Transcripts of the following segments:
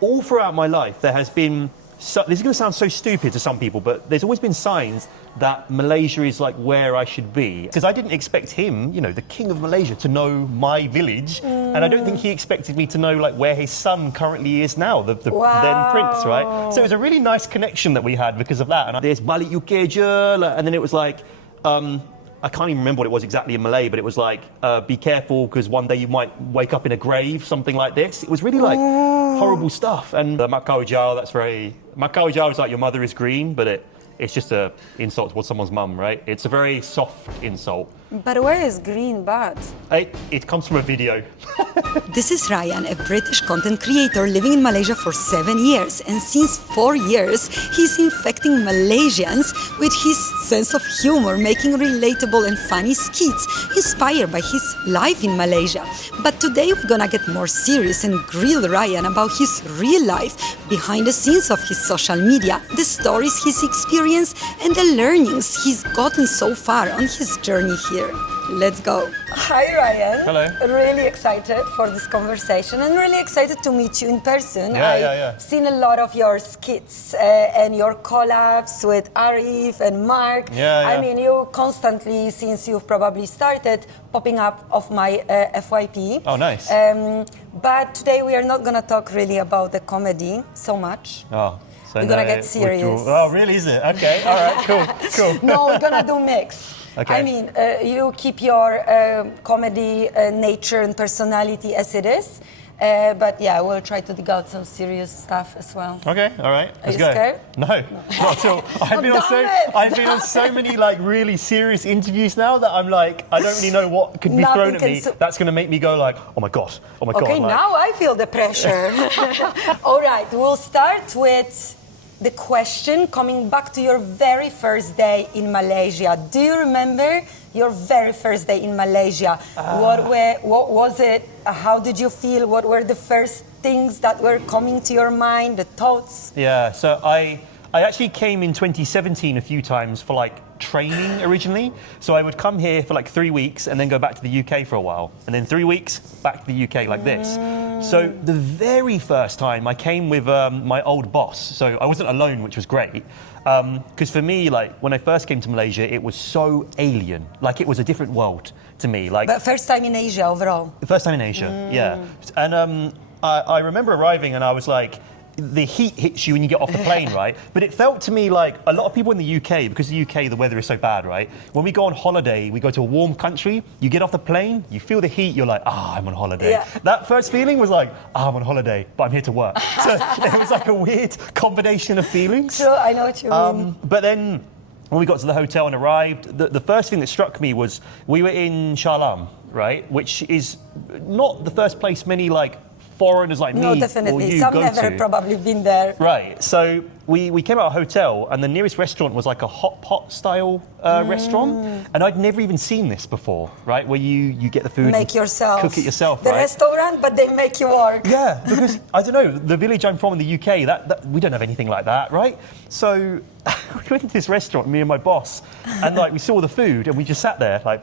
all throughout my life, there has been, this is going to sound so stupid to some people, but there's always been signs that Malaysia is like where I should be. Because I didn't expect him, you know, the king of Malaysia, to know my village. And I don't think he expected me to know like where his son currently is now, the then prince, right? So it was a really nice connection that we had because of that. And there's balik UK je, and then it was like, I can't even remember what it was exactly in Malay, but it was like, be careful because one day you might wake up in a grave, something like this. It was really like horrible stuff. And Mak Kau Jau, that's very, Mak Kau Jau is like your mother is green, but it's just an insult towards someone's mum, right? It's a very soft insult. But where is But? It comes from a video. This is Ryan, a British content creator living in Malaysia for 7 years. And since 4 years, he's infecting Malaysians with his sense of humor, making relatable and funny skits inspired by his life in Malaysia. But today we're gonna get more serious and grill Ryan about his real life, behind the scenes of his social media, the stories he's experienced, and the learnings he's gotten so far on his journey here. Let's go. Hi, Ryan. Hello. Really excited for this conversation and really excited to meet you in person. Yeah. I've seen a lot of your skits and your collabs with Arif and Mark. I mean, you constantly, since you've probably started, popping up of my FYP. Oh, nice. But today we are not going to talk really about the comedy so much. Oh. So we're going to get serious. Oh, really, is it? Okay, all right, cool. No, we're going to do mix. Okay. I mean, you keep your comedy nature and personality as it is, but yeah, we'll try to dig out some serious stuff as well. Okay, all right, let's go. Are you scared? No, not at all. I've been on so many like really serious interviews now that I'm like, I don't really know what could be thrown at me. That's going to make me go like, oh my god. Okay, like, now I feel the pressure. All right, we'll start with the question coming back to your very first day in Malaysia. Do you remember your very first day in Malaysia? What was it? How did you feel? What were the first things that were coming to your mind, the thoughts? Yeah, so I actually came in 2017 a few times for like training originally. So I would come here for like 3 weeks and then go back to the UK for a while. And then 3 weeks back to the UK like this. So the very first time I came with my old boss. So I wasn't alone, which was great. Because for me, like when I first came to Malaysia, it was so alien. Like it was a different world to me. Like, but first time in Asia overall? The first time in Asia, yeah. And I remember arriving and I was like, the heat hits you when you get off the plane, right? But it felt to me like a lot of people in the UK, because the UK, the weather is so bad, right? When we go on holiday, we go to a warm country, you get off the plane, you feel the heat, you're like, I'm on holiday. Yeah. That first feeling was like, I'm on holiday, but I'm here to work. So it was like a weird combination of feelings. Sure, I know what you mean. But then when we got to the hotel and arrived, the first thing that struck me was we were in Shah Alam, right? Which is not the first place many like foreigners like me no, definitely. or you Some go never to. Probably been there. Right. So we came out of a hotel and the nearest restaurant was like a hot pot style restaurant. And I'd never even seen this before, right? Where you get the food, make yourself, cook it yourself, the right? restaurant, but they make you work. Yeah, because I don't know, the village I'm from in the UK, that we don't have anything like that, right? So we went to this restaurant, me and my boss, and like we saw the food and we just sat there like.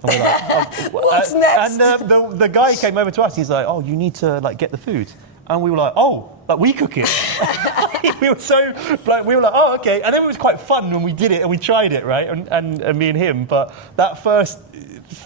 And we're like, what's next? And the guy came over to us. He's like, "Oh, you need to like get the food." And we were like, "Oh, like we cook it." we were like, "Oh, okay." And then it was quite fun when we did it and we tried it, right? And me and him. But that first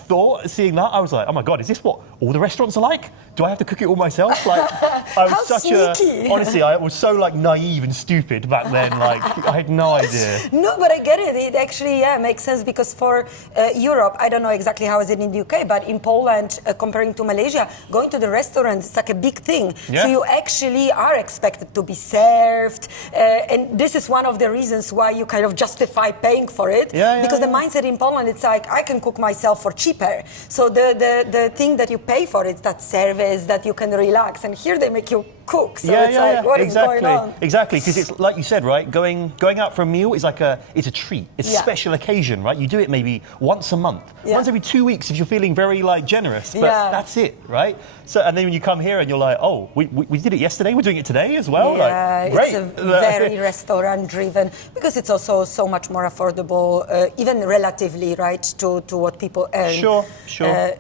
thought, seeing that, I was like, "Oh my god, is this what all the restaurants are like? Do I have to cook it all myself?" Like, I was How such sneaky. honestly, I was so like naive and stupid back then. Like, I had no idea. No, but I get it. It actually makes sense because for Europe, I don't know exactly how is it in the UK, but in Poland, comparing to Malaysia, going to the restaurant is like a big thing. Yeah. So you actually are expected to be served, and this is one of the reasons why you kind of justify paying for it. Because the mindset in Poland, it's like I can cook myself for cheaper. So the thing that you pay for is that service that you can relax, and here they make you cook. So it's like, what is going on? Exactly, because it's like you said, right? Going out for a meal is like it's a treat. It's a special occasion, right? You do it maybe once a month, once every 2 weeks if you're feeling very like generous. But that's it, right? So and then when you come here and you're like, oh, we did it yesterday. We're doing it it today as well. Yeah, like, great. it's a very restaurant-driven because it's also so much more affordable, even relatively, right, to what people earn. Sure.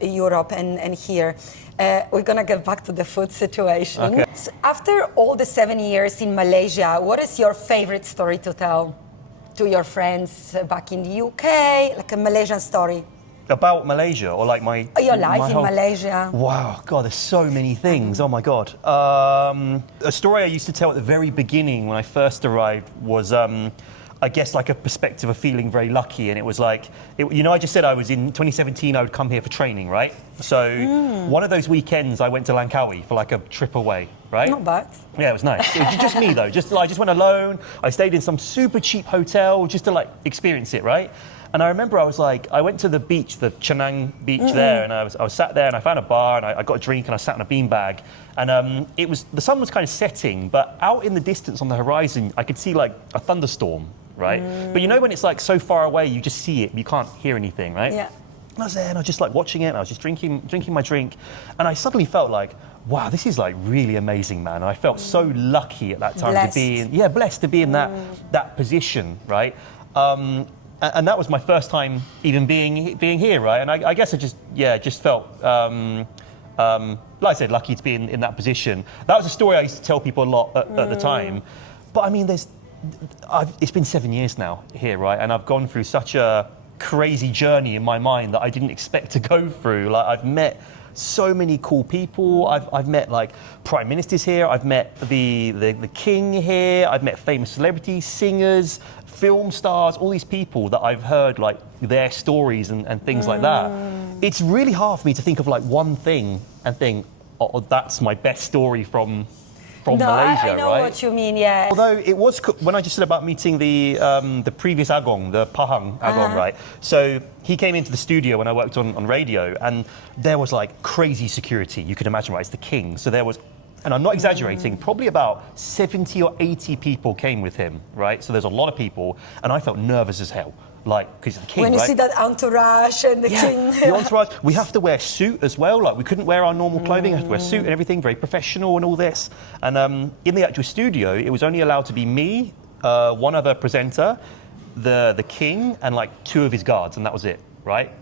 In Europe and here. We're gonna get back to the food situation. Okay. So after all the 7 years in Malaysia, what is your favorite story to tell to your friends back in the UK, like a Malaysian story? About Malaysia or like my... Your life my in whole... Malaysia. Wow, God, there's so many things. Oh my God. A story I used to tell at the very beginning when I first arrived was, I guess, like a perspective of feeling very lucky. And it was like, you know, I just said I was in 2017, I would come here for training, right? So one of those weekends I went to Langkawi for like a trip away, right? Not bad. Yeah, it was nice. It was just me though. I just went alone. I stayed in some super cheap hotel just to like experience it, right? And I remember I went to the beach, the Chenang beach there, and I was sat there and I found a bar and I got a drink and I sat on a beanbag. And the sun was kind of setting, but out in the distance on the horizon, I could see like a thunderstorm, right? But you know when it's like so far away, you just see it, you can't hear anything, right? Yeah. And I was there and I was just like watching it and I was just drinking my drink. And I suddenly felt like, wow, this is like really amazing, man. And I felt so lucky at that time Blessed. to be in, blessed to be in that position, right? And that was my first time even being here, right? And I guess I just felt, like I said, lucky to be in that position. That was a story I used to tell people a lot at the time. But I mean, it's been 7 years now here, right? And I've gone through such a crazy journey in my mind that I didn't expect to go through. Like I've met so many cool people. I've met like prime ministers here. I've met the king here. I've met famous celebrities, singers, film stars, all these people that I've heard like their stories and things like that. It's really hard for me to think of like one thing and think, oh, that's my best story from Malaysia, I know right? what you mean, yeah. Although it was, when I just said about meeting the previous Agong, the Pahang Agong, right? So he came into the studio when I worked on radio, and there was like crazy security. You can imagine, right? It's the king. So there was, and I'm not exaggerating, probably about 70 or 80 people came with him, right? So there's a lot of people, and I felt nervous as hell. Like, because the king, when you right? see that entourage and the king. The entourage. We have to wear a suit as well. Like, we couldn't wear our normal clothing. We have to wear a suit and everything, very professional and all this. And in the actual studio, it was only allowed to be me, one other presenter, the king, and like 2 of his guards, and that was it, right?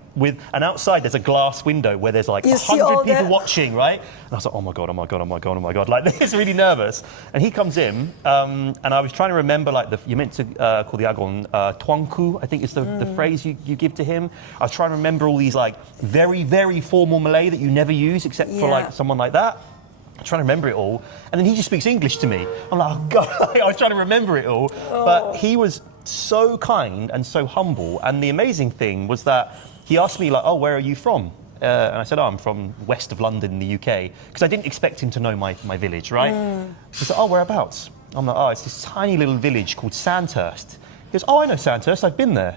And outside there's a glass window where there's like 100 people watching, right? And I was like, oh my God, oh my God, oh my God, oh my God. Like this, really nervous. And he comes in, and I was trying to remember, like, you meant to call the Agong Tuanku, I think is the phrase you give to him. I was trying to remember all these like very, very formal Malay that you never use except for like someone like that. I'm trying to remember it all. And then he just speaks English to me. I'm like, oh God, I was trying to remember it all. But he was so kind and so humble. And the amazing thing was that he asked me, like, oh, where are you from? And I said, oh, I'm from west of London in the UK. Because I didn't expect him to know my village, right? He said, oh, whereabouts? I'm like, oh, it's this tiny little village called Sandhurst. He goes, oh, I know Sandhurst, I've been there.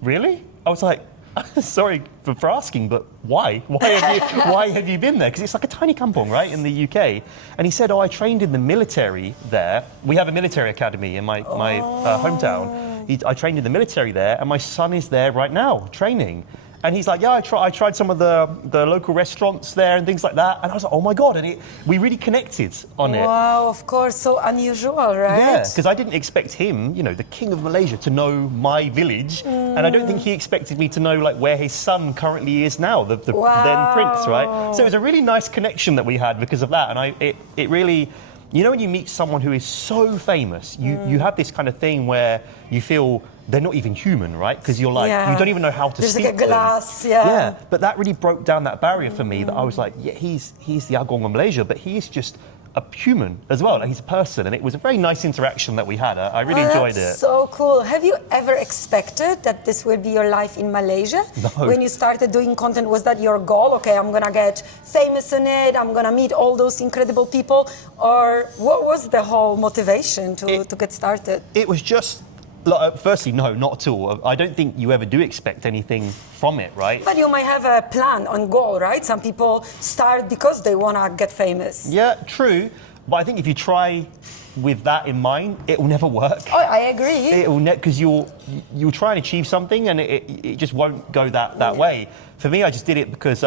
Really? I was like, sorry for asking, but why? Why have you been there? Because it's like a tiny kampong, right, in the UK. And he said, oh, I trained in the military there. We have a military academy in my hometown. I trained in the military there, and my son is there right now, training. And he's like, yeah, I tried some of the local restaurants there and things like that. And I was like, oh my God, and we really connected on it. Wow, of course, so unusual, right? Yeah, because I didn't expect him, you know, the king of Malaysia, to know my village. And I don't think he expected me to know, like, where his son currently is now, the then prince, right? So it was a really nice connection that we had because of that. And it really, you know, when you meet someone who is so famous, you have this kind of thing where you feel they're not even human, right? Because you're like, you don't even know how to speak like a glass, to them. Yeah, but that really broke down that barrier for me, that I was like, yeah, he's the Agong of Malaysia, but he is just a human as well. Like, he's a person, and it was a very nice interaction that we had. I really enjoyed it. So cool. Have you ever expected that this would be your life in Malaysia? No. When you started doing content, was that your goal? Okay, I'm gonna get famous in it, I'm gonna meet all those incredible people, or what was the whole motivation to get started? It was just, firstly, no, not at all. I don't think you ever do expect anything from it, right? But you might have a plan and goal, right? Some people start because they want to get famous. Yeah, true. But I think if you try with that in mind, it will never work. Oh, I agree. It will, because you'll try and achieve something, and it just won't go that way. For me, I just did it because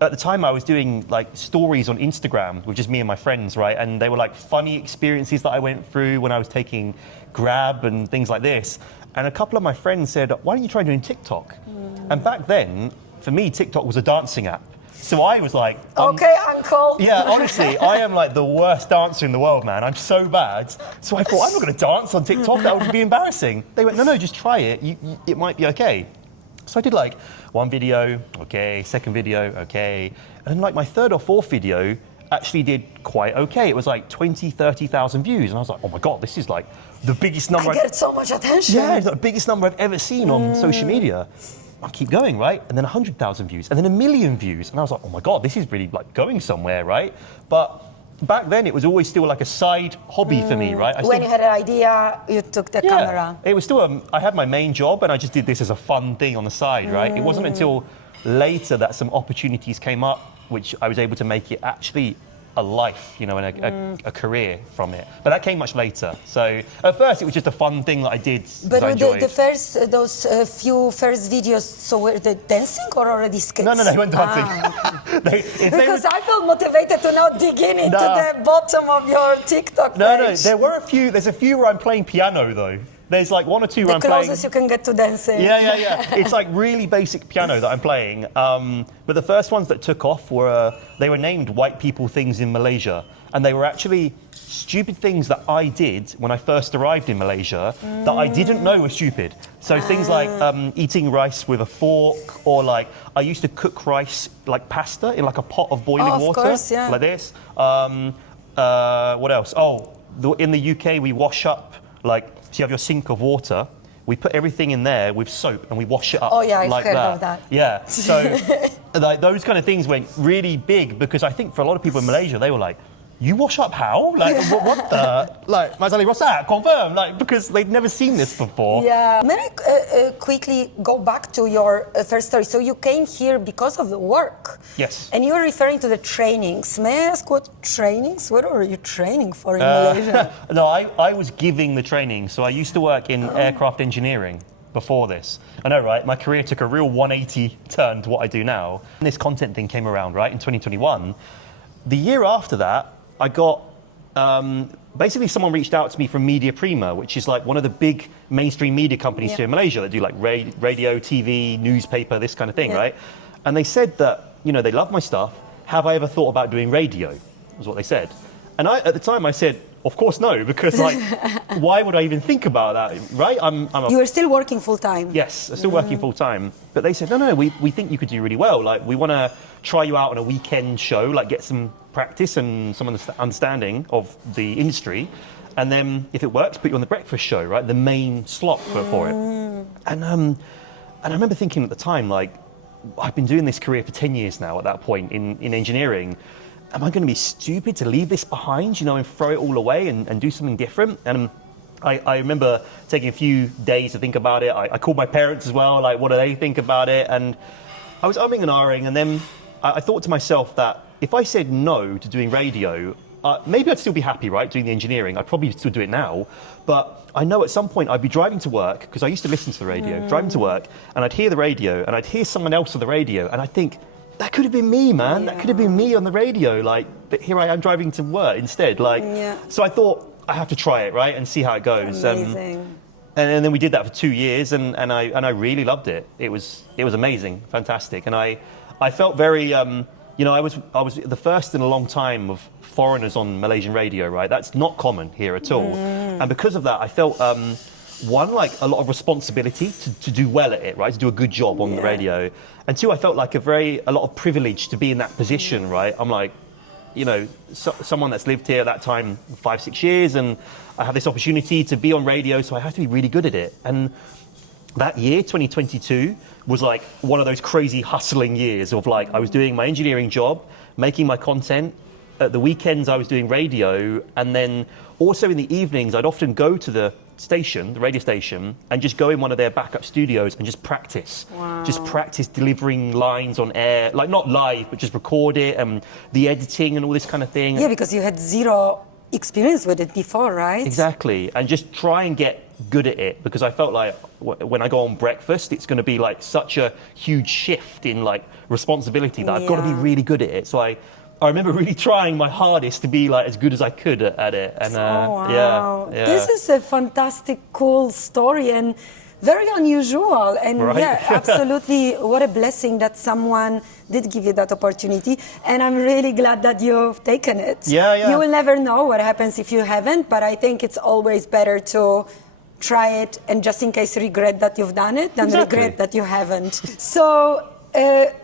at the time I was doing like stories on Instagram with just me and my friends, right? And they were like funny experiences that I went through when I was taking Grab and things like this. And a couple of my friends said, why don't you try doing TikTok? And back then, for me, TikTok was a dancing app. So I was like, Okay, uncle. yeah, honestly, I am like the worst dancer in the world, man. I'm so bad. So I thought, I'm not going to dance on TikTok. That would be embarrassing. They went, no, just try it. It might be okay. So I did like one video, okay, second video, okay. And then like my third or fourth video actually did quite okay. It was like 20, 30,000 views. And I was like, oh my God, this is like the biggest number. I get so much attention. Yeah, it's like the biggest number I've ever seen on social media. I'll keep going, right? And then 100,000 views, and then 1 million views. And I was like, oh my God, this is really like going somewhere, right? But back then it was always still like a side hobby for me, right? When you had an idea, you took the camera. It was still, I had my main job and I just did this as a fun thing on the side, right? It wasn't until later that some opportunities came up, which I was able to make it actually a life, you know, and a career from it. But that came much later. So at first it was just a fun thing that I did. But I enjoyed. the first, those few first videos, so were they dancing or already skits? No, they weren't dancing. Okay. Because I felt motivated to now dig into the bottom of your TikTok page. No, there's a few where I'm playing piano though. There's like one or two where I'm playing. The closest you can get to dancing. Yeah. It's like really basic piano that I'm playing. But the first ones that took off they were named White People Things in Malaysia. And they were actually stupid things that I did when I first arrived in Malaysia that I didn't know were stupid. So things like eating rice with a fork, or like I used to cook rice like pasta in like a pot of boiling water. Course, yeah. Like this. What else? In the UK we wash up like, so you have your sink of water, we put everything in there with soap and we wash it up. Oh yeah, I've like heard of that. Yeah, so like, those kind of things went really big because I think for a lot of people in Malaysia, they were like, you wash up how? Like, what the? Like, Mazali, what's that? Confirm. Like, because they'd never seen this before. Yeah. May I quickly go back to your first story? So you came here because of the work. Yes. And you were referring to the trainings. May I ask what trainings? What were you training for in Malaysia? No, I was giving the training. So I used to work in aircraft engineering before this. I know, right? My career took a real 180 turn to what I do now. And this content thing came around, right, in 2021. The year after that, I got, basically someone reached out to me from Media Prima, which is like one of the big mainstream media companies here in Malaysia that do like radio, TV, newspaper, this kind of thing, right? And they said that, you know, they love my stuff. Have I ever thought about doing radio? Was what they said. And at the time I said, of course no, because like, why would I even think about that, right? You were still working full time. Yes, I'm still working full time. But they said, no, we think you could do really well. Like, we want to try you out on a weekend show, like get some practice and some understanding of the industry. And then if it works, put you on the breakfast show, right? The main slot for it. And I remember thinking at the time, like, I've been doing this career for 10 years now at that point in engineering. Am I going to be stupid to leave this behind, you know, and throw it all away and do something different? And I remember taking a few days to think about it. I called my parents as well, like, what do they think about it? And I was umming and ahhing, and then I thought to myself that if I said no to doing radio, maybe I'd still be happy, right, doing the engineering. I'd probably still do it now. But I know at some point I'd be driving to work, because I used to listen to the radio, driving to work, and I'd hear the radio, and I'd hear someone else on the radio, and I'd think, that could have been me, man. Yeah. That could have been me on the radio. Like, but here I am driving to work instead. Like, so I thought I have to try it, right, and see how it goes. Amazing. And then we did that for 2 years, and I really loved it. It was amazing, fantastic, and I felt very, you know, I was the first in a long time of foreigners on Malaysian radio, right? That's not common here at all, and because of that, I felt one, like a lot of responsibility to do well at it, right? To do a good job on the radio. And two, I felt like a lot of privilege to be in that position, right? I'm like, you know, someone that's lived here at that time 5-6 years, and I have this opportunity to be on radio, so I have to be really good at it. And that year, 2022, was like one of those crazy hustling years of like, I was doing my engineering job, making my content. At the weekends, I was doing radio, and then also in the evenings, I'd often go to the radio station, and just go in one of their backup studios and just practice. Wow. Just practice delivering lines on air, like not live, but just record it, and the editing and all this kind of thing. Yeah, because you had zero experience with it before, right? Exactly, and just try and get good at it, because I felt like when I go on breakfast, it's going to be like such a huge shift in like responsibility that I've got to be really good at it. So I remember really trying my hardest to be like as good as I could at it. And wow. yeah. This is a fantastic, cool story and very unusual. And Right? yeah, absolutely, what a blessing that someone did give you that opportunity. And I'm really glad that you've taken it. Yeah. You will never know what happens if you haven't, but I think it's always better to try it and just in case regret that you've done it than regret that you haven't. So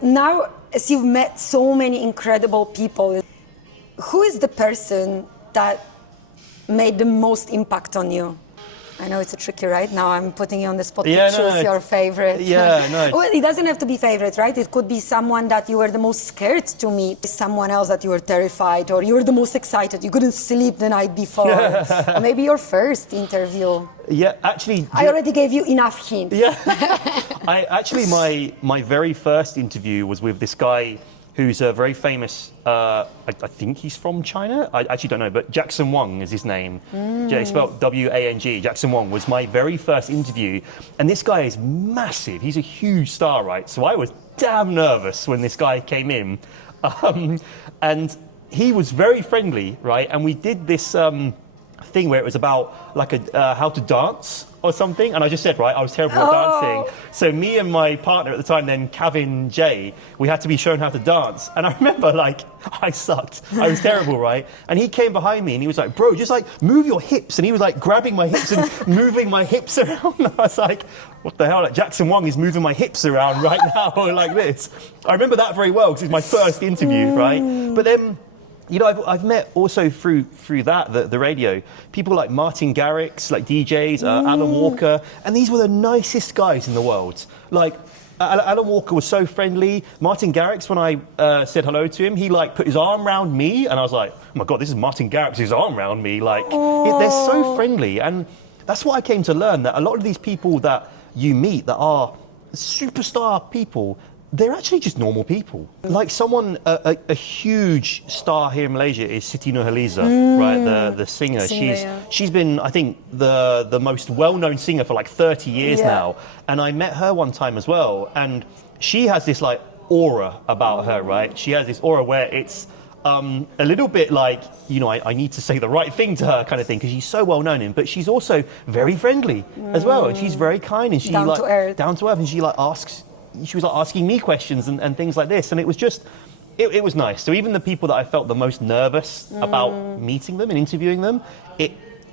now, as you've met so many incredible people, who is the person that made the most impact on you? I know it's a tricky, right? Now I'm putting you on the spot to choose your favorite. Yeah, no. Well, it doesn't have to be favorite, right? It could be someone that you were the most scared to meet, someone else that you were terrified, or you were the most excited. You couldn't sleep the night before. Or maybe your first interview. Yeah, actually... I already gave you enough hints. Yeah. My very first interview was with this guy who's a very famous, I think he's from China. I actually don't know, but Jackson Wang is his name. It's spelled W-A-N-G. Jackson Wang was my very first interview. And this guy is massive. He's a huge star, right? So I was damn nervous when this guy came in. And he was very friendly, right? And we did this thing where it was about like how to dance or something, and I just said, right, I was terrible at dancing. So me and my partner at the time, then Kevin J, we had to be shown how to dance. And I remember, like, I sucked. I was terrible, right? And he came behind me and he was like, bro, just like move your hips. And he was like grabbing my hips and moving my hips around. And I was like, what the hell? Like, Jackson Wang is moving my hips around right now like this. I remember that very well because it was my first interview, right? But then, you know, I've met also through that, the radio, people like Martin Garrix, like DJs, Alan Walker, and these were the nicest guys in the world. Like, Alan Walker was so friendly. Martin Garrix, when I said hello to him, he like put his arm around me, and I was like, oh my God, this is Martin Garrix's arm around me. Like, they're so friendly, and that's what I came to learn, that a lot of these people that you meet that are superstar people, they're actually just normal people. Like someone, a huge star here in Malaysia is Siti Nurhaliza, right? The singer. She's been, I think, the most well-known singer for like 30 years now. And I met her one time as well. And she has this like aura about her, right? She has this aura where it's a little bit like, you know, I need to say the right thing to her kind of thing, because she's so well known. But she's also very friendly as well. And she's very kind, and she down to earth, and she like asks. She was like asking me questions and things like this, and it was just, it was nice. So even the people that I felt the most nervous about meeting them and interviewing them,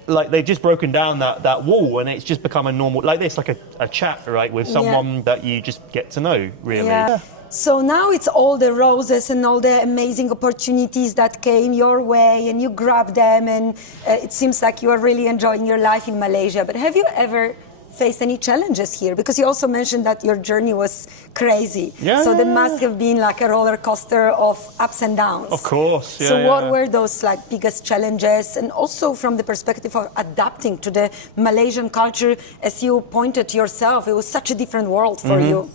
like they've just broken down that wall, and it's just become a normal, like this, like a chat, right, with someone that you just get to know, really. Yeah. So now it's all the roses and all the amazing opportunities that came your way, and you grabbed them, and it seems like you are really enjoying your life in Malaysia. But have you ever faced any challenges here? Because you also mentioned that your journey was crazy. So there must have been like a roller coaster of ups and downs. Of course. So what were those like biggest challenges? And also from the perspective of adapting to the Malaysian culture, as you pointed yourself, it was such a different world for you.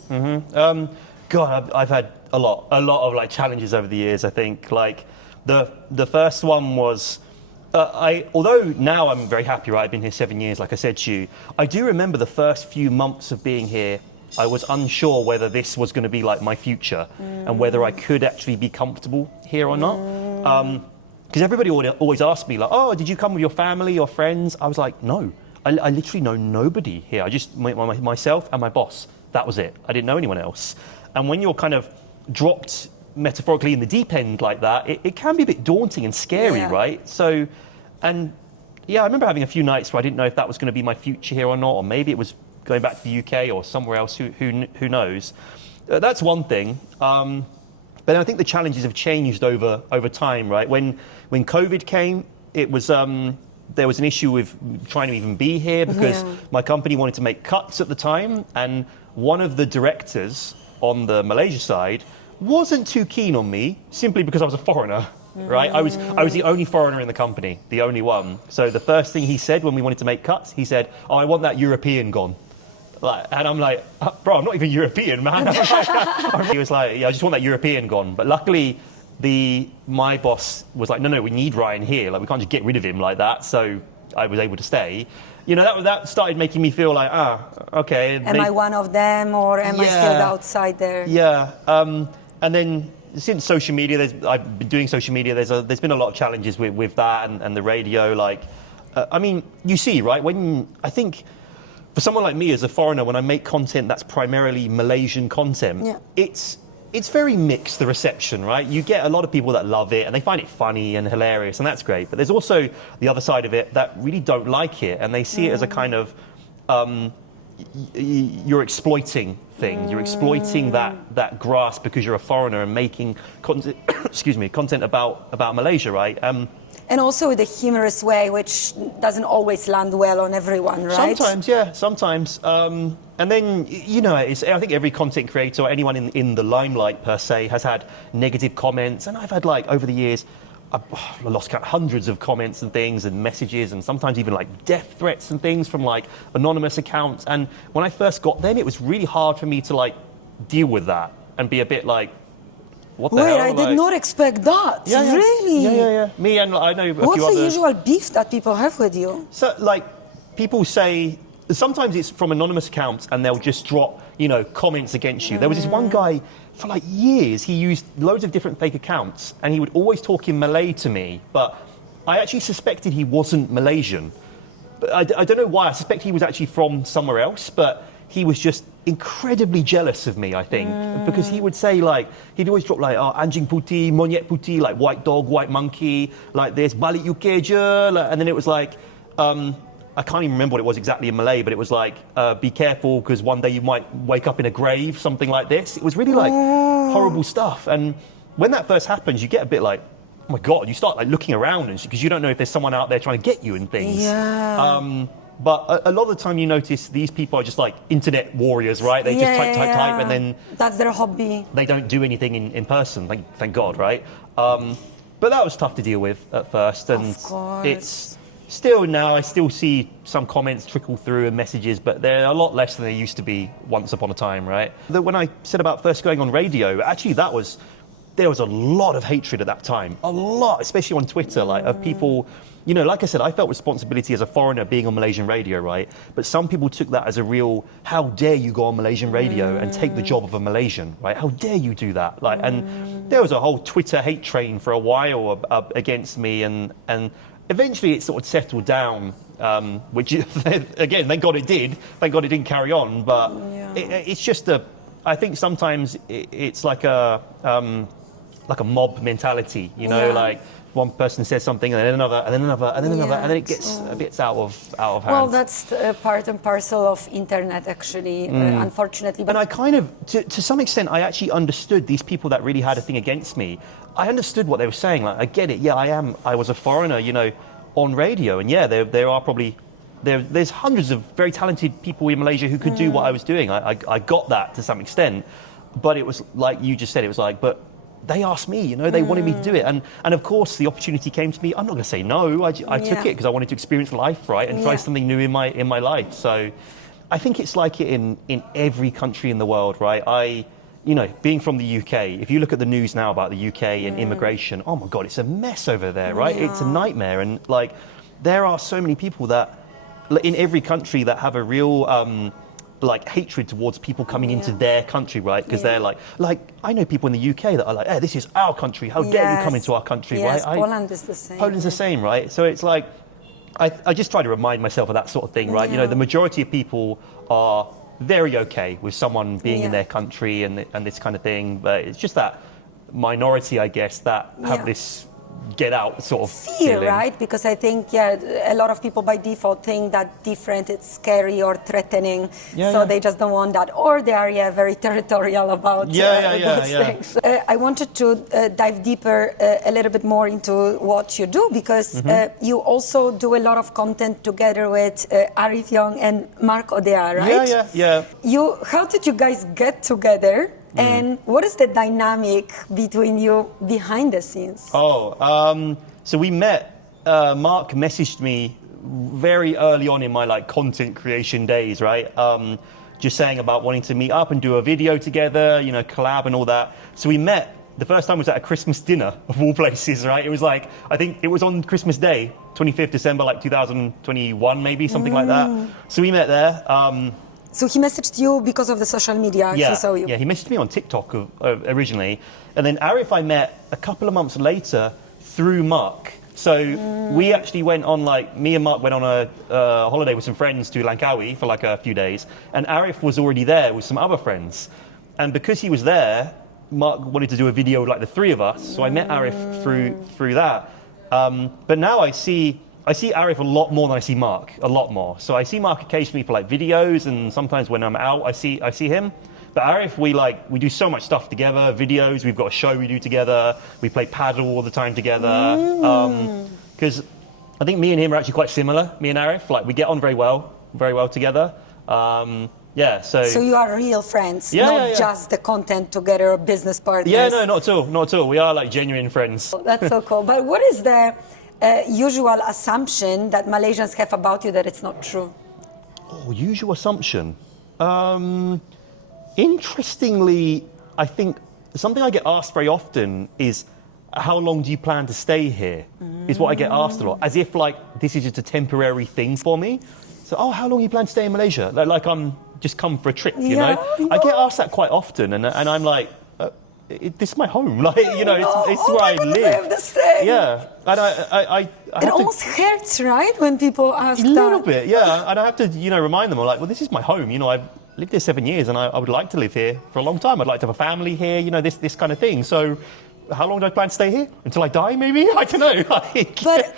God, I've had a lot of like challenges over the years. I think like the first one was, although now I'm very happy, right? I've been here 7 years, like I said to you. I do remember the first few months of being here, I was unsure whether this was going to be like my future and whether I could actually be comfortable here or not. Because everybody always asked me like, oh, did you come with your family or friends? I was like, no, I literally know nobody here. I just, myself and my boss, that was it. I didn't know anyone else. And when you're kind of dropped metaphorically in the deep end like that, it can be a bit daunting and scary, right? So, and yeah, I remember having a few nights where I didn't know if that was going to be my future here or not, or maybe it was going back to the UK or somewhere else, who knows. That's one thing. But I think the challenges have changed over time, right? When COVID came, it was there was an issue with trying to even be here because my company wanted to make cuts at the time, and one of the directors on the Malaysia side wasn't too keen on me simply because I was a foreigner, right? I was the only foreigner in the company, the only one. So the first thing he said when we wanted to make cuts, he said, oh, I want that European gone. Like, and I'm like, bro, I'm not even European, man. He was like, yeah, I just want that European gone. But luckily, my boss was like, no, we need Ryan here. Like, we can't just get rid of him like that. So I was able to stay. You know, that started making me feel like, okay. Am I one of them, or am I still the outsider? Yeah. And then since social media, I've been doing social media. There's been a lot of challenges with that and the radio. Like, I mean, you see, right? I think for someone like me as a foreigner, when I make content that's primarily Malaysian content, it's very mixed, the reception, right? You get a lot of people that love it and they find it funny and hilarious, and that's great. But there's also the other side of it that really don't like it, and they see it as a kind of you're exploiting thing. You're exploiting that grasp because you're a foreigner and making content, content about Malaysia, right? And also with a humorous way, which doesn't always land well on everyone, right? Sometimes, yeah, sometimes. And then, you know, I think every content creator or anyone in the limelight, per se, has had negative comments. And I've had, like, over the years, I lost count, hundreds of comments and things and messages, and sometimes even, like, death threats and things from, like, anonymous accounts. And when I first got them, it was really hard for me to, like, deal with that and be a bit like, what the hell? Wait, I did not expect that. Yeah. Really? Yeah. Me and I know a few others. What's the usual beef that people have with you? So, like, people say, sometimes it's from anonymous accounts and they'll just drop, you know, comments against you. There was this one guy, for like years, he used loads of different fake accounts and he would always talk in Malay to me, but I actually suspected he wasn't Malaysian. But I don't know why. I suspect he was actually from somewhere else, but he was just incredibly jealous of me, I think, because he would say, like, he'd always drop like, anjing putih, monyet putih, like white dog, white monkey, like this, balik UK je, and then it was like, I can't even remember what it was exactly in Malay, but it was like, be careful because one day you might wake up in a grave, something like this. It was really like horrible stuff. And when that first happens, you get a bit like, oh my God, you start like looking around because you don't know if there's someone out there trying to get you and things. Yeah. But a lot of the time you notice these people are just like internet warriors, right? They just type, and then... That's their hobby. They don't do anything in person, thank God, right? But that was tough to deal with at first. And of course. It's still now, I still see some comments trickle through and messages, but they're a lot less than they used to be once upon a time, right? When I said about first going on radio, actually there was a lot of hatred at that time. A lot, especially on Twitter, like of people... You know, like I said, I felt responsibility as a foreigner being on Malaysian radio, right? But some people took that as a real, how dare you go on Malaysian radio and take the job of a Malaysian, right? How dare you do that? Like, and there was a whole Twitter hate train for a while against me, and eventually it sort of settled down, which, again, thank God it did. Thank God it didn't carry on, but it's just I think sometimes it's like a mob mentality, you know, like, one person says something and then another and then another and then another, and then it gets a bit out of hand. Well, that's part and parcel of internet, actually, unfortunately. But I kind of, to some extent, I actually understood these people that really had a thing against me. I understood what they were saying. Like, I get it. Yeah, I was a foreigner, you know, on radio, and yeah, there are probably there's hundreds of very talented people in Malaysia who could do what I was doing. I got that to some extent, but it was like you just said. It was like, but they asked me, you know, they wanted me to do it. And of course, the opportunity came to me. I'm not going to say no. I took it because I wanted to experience life, right, and try something new in my life. So I think it's like it in every country in the world, right? You know, being from the UK, if you look at the news now about the UK and immigration, oh my God, it's a mess over there, right? It's a nightmare. And like, there are so many people that in every country that have a real... like hatred towards people coming into their country, right? Because they're like I know people in the UK that are like, hey, this is our country. How dare you come into our country, right? Poland is the same. Poland's the same, right? So it's like, I just try to remind myself of that sort of thing, right? You know, the majority of people are very okay with someone being in their country and this kind of thing, but it's just that minority, I guess, that have this get out sort of fear, right? Because I think, a lot of people by default think that different, it's scary or threatening, so they just don't want that, or they are very territorial about those things. I wanted to dive deeper a little bit more into what you do, because you also do a lot of content together with Arif Young and Mark Odea, right? Yeah. How did you guys get together? And what is the dynamic between you behind the scenes? So we met, Mark messaged me very early on in my like content creation days, right? Just saying about wanting to meet up and do a video together, you know, collab and all that. So we met the first time was at a Christmas dinner, of all places, right? It was like, I think it was on Christmas Day, 25th December, like 2021, maybe, something like that. So we met there. So he messaged you because of the social media, he saw you. Yeah, he messaged me on TikTok originally. And then Arif I met a couple of months later through Mark. So we actually went on, like, me and Mark went on a holiday with some friends to Langkawi for like a few days. And Arif was already there with some other friends. And because he was there, Mark wanted to do a video with like the three of us. So I met Arif through that. But now I see Arif a lot more than I see Mark, a lot more. So I see Mark occasionally for like videos, and sometimes when I'm out, I see him. But Arif, we do so much stuff together, videos, we've got a show we do together, we play paddle all the time together. Because I think me and him are actually quite similar, me and Arif. Like, we get on very well together. Yeah, so you are real friends, Yeah, not yeah. just the content together or business partners. Yeah, no, not at all. We are like genuine friends. That's so cool. But what is the usual assumption that Malaysians have about you that it's not true? Oh, usual assumption. Interestingly, I think something I get asked very often is, how long do you plan to stay here? Is what I get asked a lot, as if like this is just a temporary thing for me. So, oh, how long you plan to stay in Malaysia? Like I'm just come for a trip, you know? I get asked that quite often, and I'm like, this is my home, like, you know, it's where I live. I have the same. Yeah, and I it almost hurts, right, when people ask that. A little bit, yeah, and I have to, remind them, I'm like, well, this is my home, I've lived here 7 years, and I would like to live here for a long time. I'd like to have a family here, this kind of thing. So, how long do I plan to stay here? Until I die, maybe? I don't know. But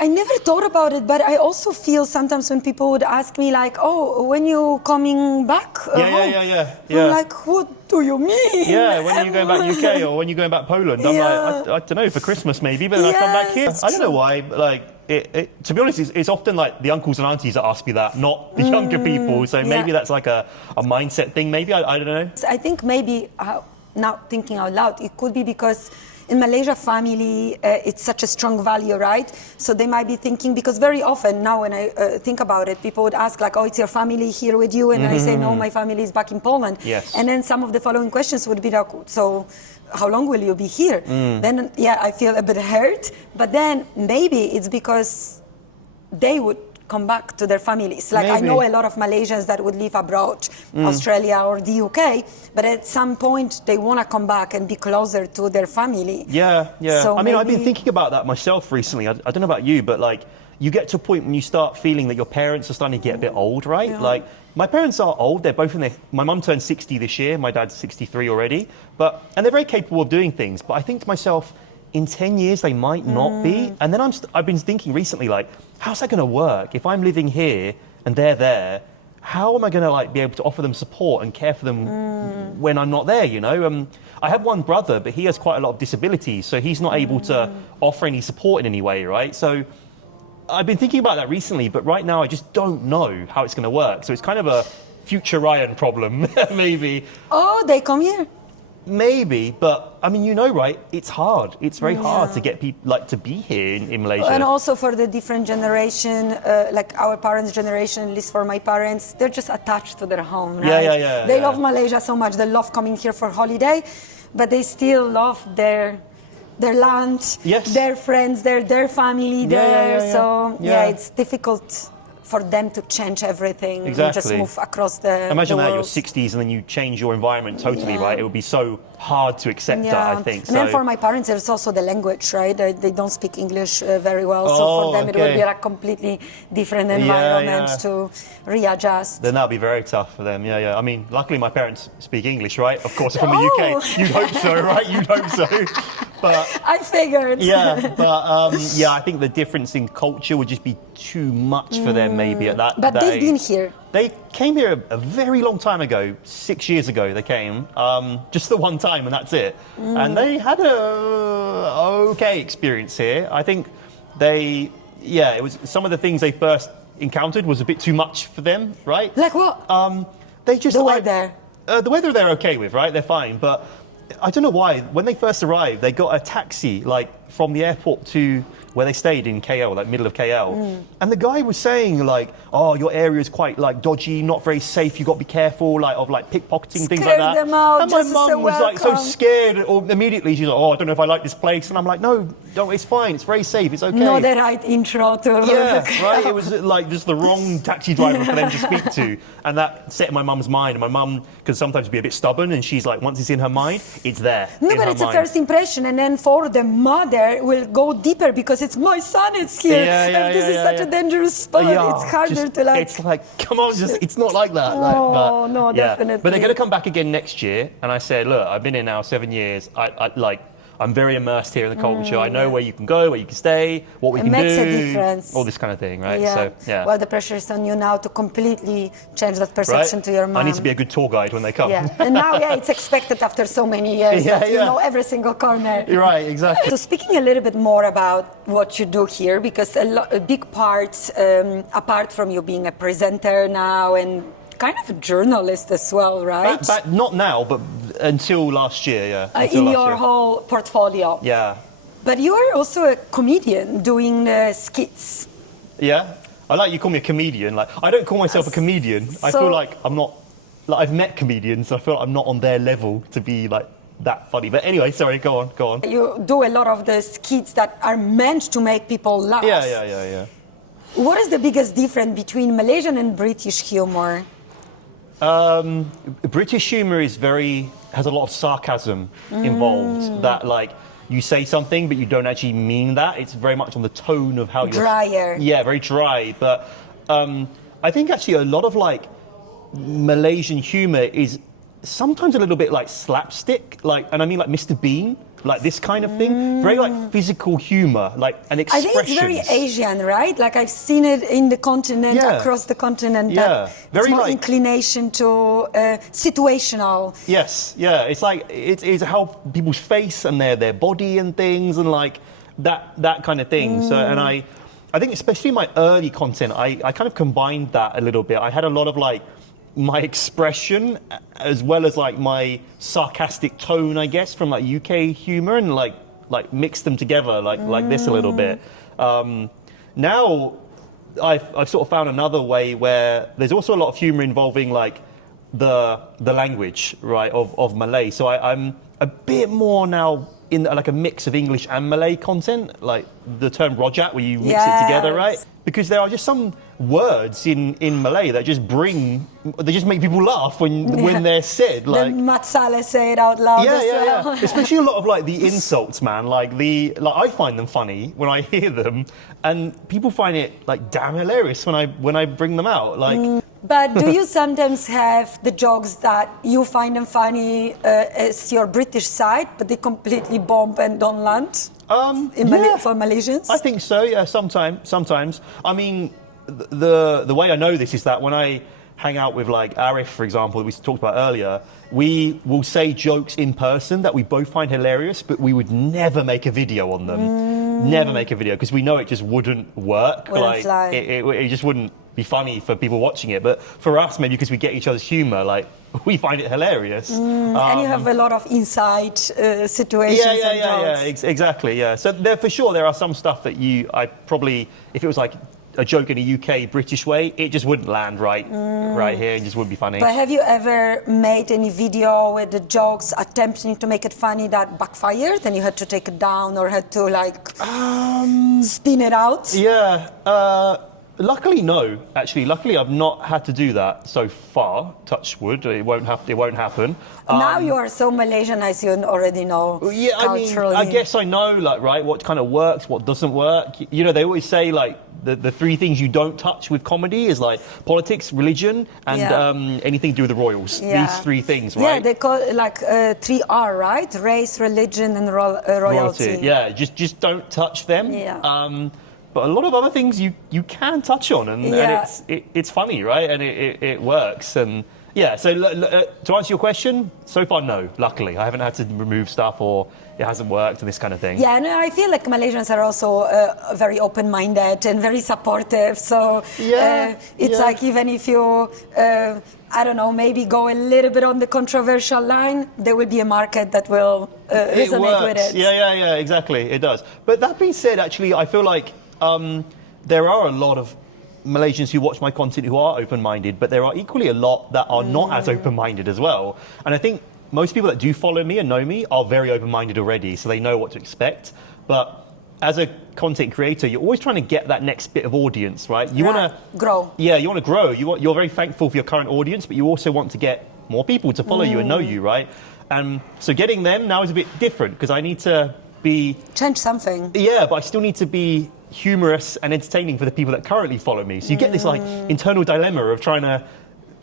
I never thought about it, but I also feel sometimes when people would ask me, like, oh, when you coming back home? Yeah. I'm like, what do you mean? Yeah, when are you going back UK, or when are you going back Poland? I'm like, I don't know, for Christmas maybe, but then I come back here. I don't know why, like, to be honest, it's often like the uncles and aunties that ask me that, not the younger people. So maybe that's like a mindset thing, maybe, I don't know. I think maybe... now thinking out loud, it could be because in Malaysia, family, it's such a strong value, right? So they might be thinking, because very often now when I think about it, people would ask like, oh, it's your family here with you? And I say, no, my family is back in Poland. Yes. And then some of the following questions would be like, so how long will you be here? Then, I feel a bit hurt, but then maybe it's because they would come back to their families. Like, I know a lot of Malaysians that would live abroad, Australia or the UK, but at some point they want to come back and be closer to their family. Yeah. So I mean, I've been thinking about that myself recently. I don't know about you, but like, you get to a point when you start feeling that your parents are starting to get a bit old, right? Yeah. Like, my parents are old. They're both my mum turned 60 this year. My dad's 63 already. And they're very capable of doing things. But I think to myself, in 10 years, they might not be. And then I've been thinking recently, like, how's that going to work? If I'm living here and they're there, how am I going to like be able to offer them support and care for them when I'm not there, I have one brother, but he has quite a lot of disabilities, so he's not able to offer any support in any way, right? So I've been thinking about that recently, but right now I just don't know how it's going to work. So it's kind of a future Ryan problem, maybe. Oh, they come here. Maybe, but I mean, right? It's hard. It's very hard to get people like to be here in Malaysia. And also for the different generation, like our parents' generation, at least for my parents, they're just attached to their home, right? Yeah. They love Malaysia so much. They love coming here for holiday, but they still love their land, their friends, their family there. So it's difficult for them to change everything and just move across the Imagine the that, world. your 60s, and then you change your environment totally, right? It would be so hard to accept that, I think. And then for my parents, there's also the language, right? They don't speak English very well, so for them it would be a completely different environment to readjust. Then that would be very tough for them, I mean, luckily my parents speak English, right? Of course, from the UK. You'd hope so, right? You'd hope so. But I figured. I think the difference in culture would just be too much for them maybe at that But they've age. been here. They came here a very long time ago, 6 years ago they came, just the one time and that's it. And they had a okay experience here. I think it was some of the things they first encountered was a bit too much for them, right? Like what? They just the weather. The weather they're okay with, right? They're fine, but I don't know why. When they first arrived, they got a taxi like from the airport to where they stayed in KL, like middle of KL. And the guy was saying like, oh, your area is quite like dodgy, not very safe, you got to be careful like of like pickpocketing, things like that. Them out, and my just mum so was like so welcome. scared, or immediately she's like, oh, I don't know if I like this place. And I'm like, no, don't, it's fine, it's very safe, it's okay. Not the right intro to. Yeah, right. It was like just the wrong taxi driver for them to speak to, and that set in my mum's mind. And my mum can sometimes be a bit stubborn, and she's like, once it's in her mind, it's there. No, in but her it's a mind. first impression, and then for the mother, will go deeper because it's my son. It's here, and this is such a dangerous spot. It's harder to like. It's like, come on, just it's not like that. Oh, no, definitely. But they're going to come back again next year, and I said, look, I've been here now 7 years. I'm very immersed here in the culture. I know where you can go, where you can stay, what we can do. It makes a difference. All this kind of thing, right? Yeah. So, yeah. Well, the pressure is on you now to completely change that perception to your mom. I need to be a good tour guide when they come. Yeah, and now, it's expected after so many years that you know every single corner. You're right, exactly. So speaking a little bit more about what you do here, because a big part, apart from you being a presenter now and kind of a journalist as well, right? Not now, but until last year, yeah. In your whole portfolio. Yeah. But you are also a comedian doing skits. Yeah? I like you call me a comedian. Like, I don't call myself a comedian. I feel like I'm not... Like, I've met comedians, so I feel like I'm not on their level to be, like, that funny. But anyway, sorry, go on. You do a lot of the skits that are meant to make people laugh. Yeah. What is the biggest difference between Malaysian and British humor? British humour has a lot of sarcasm involved. That like you say something, but you don't actually mean that. It's very much on the tone of how you're drier. Yeah, very dry. But I think actually a lot of like Malaysian humour is sometimes a little bit like slapstick, and I mean like Mr. Bean. Like this kind of thing, very like physical humor, like an expression. I think it's very Asian, right? Like I've seen it in the continent, across the continent. Yeah, very more inclination to situational. Yes, yeah. It's like it's how people's face and their body and things and like that kind of thing. So and I think especially my early content, I kind of combined that a little bit. I had a lot of like my expression as well as like my sarcastic tone, I guess, from like UK humor and like mixed them together like this a little bit. Now I've sort of found another way where there's also a lot of humor involving like the language, right, of Malay. So I'm a bit more now in like a mix of English and Malay content, like the term rojak, where you mix it together, right? Because there are just some words in Malay that just make people laugh when they're said. Like the Matsale say it out loud as well. Yeah. Especially a lot of like the insults, man. Like I find them funny when I hear them, and people find it like damn hilarious when I bring them out. Like. But do you sometimes have the jokes that you find them funny as your British side, but they completely bomb and don't land? For Malaysians? I think so, yeah, sometimes. I mean, the way I know this is that when I hang out with like Arif, for example, that we talked about earlier, we will say jokes in person that we both find hilarious, but we would never make a video on them. Never make a video, because we know it just wouldn't work. Wouldn't fly. It just wouldn't be funny for people watching it. But for us, maybe because we get each other's humour, like, we find it hilarious. And you have a lot of inside situations and jokes. Exactly, yeah. So for sure there are some stuff that I probably, if it was like a joke in a UK British way, it just wouldn't land right here. It just wouldn't be funny. But have you ever made any video with the jokes attempting to make it funny that backfired and you had to take it down or had to like spin it out? Yeah. Luckily, no. Actually, luckily, I've not had to do that so far. Touch wood. It won't happen. Now you are so Malaysian, as you already know. Yeah, culturally. I guess I know, like, right, what kind of works, what doesn't work. You know, they always say, like, the three things you don't touch with comedy is like politics, religion, and anything to do with the royals. Yeah. These three things, right? Yeah, they call it like 3R, right? Race, religion, and royalty. Yeah, just don't touch them. Yeah. But a lot of other things you can touch on, and it's funny, right? And it works. And Yeah, so to answer your question, so far, no, luckily. I haven't had to remove stuff or it hasn't worked and this kind of thing. Yeah, no, I feel like Malaysians are also very open-minded and very supportive. So it's like even if you, I don't know, maybe go a little bit on the controversial line, there will be a market that will resonate with it. Yeah, exactly, it does. But that being said, actually, I feel like there are a lot of Malaysians who watch my content who are open-minded, but there are equally a lot that are not as open-minded as well. And I think most people that do follow me and know me are very open-minded already, so they know what to expect. But as a content creator, you're always trying to get that next bit of audience, right? You want to grow. Yeah, you want to grow. You're very thankful for your current audience, but you also want to get more people to follow you and know you, right? And so getting them now is a bit different because I need to change something. Yeah, but I still need to be humorous and entertaining for the people that currently follow me. So you get this like internal dilemma of trying to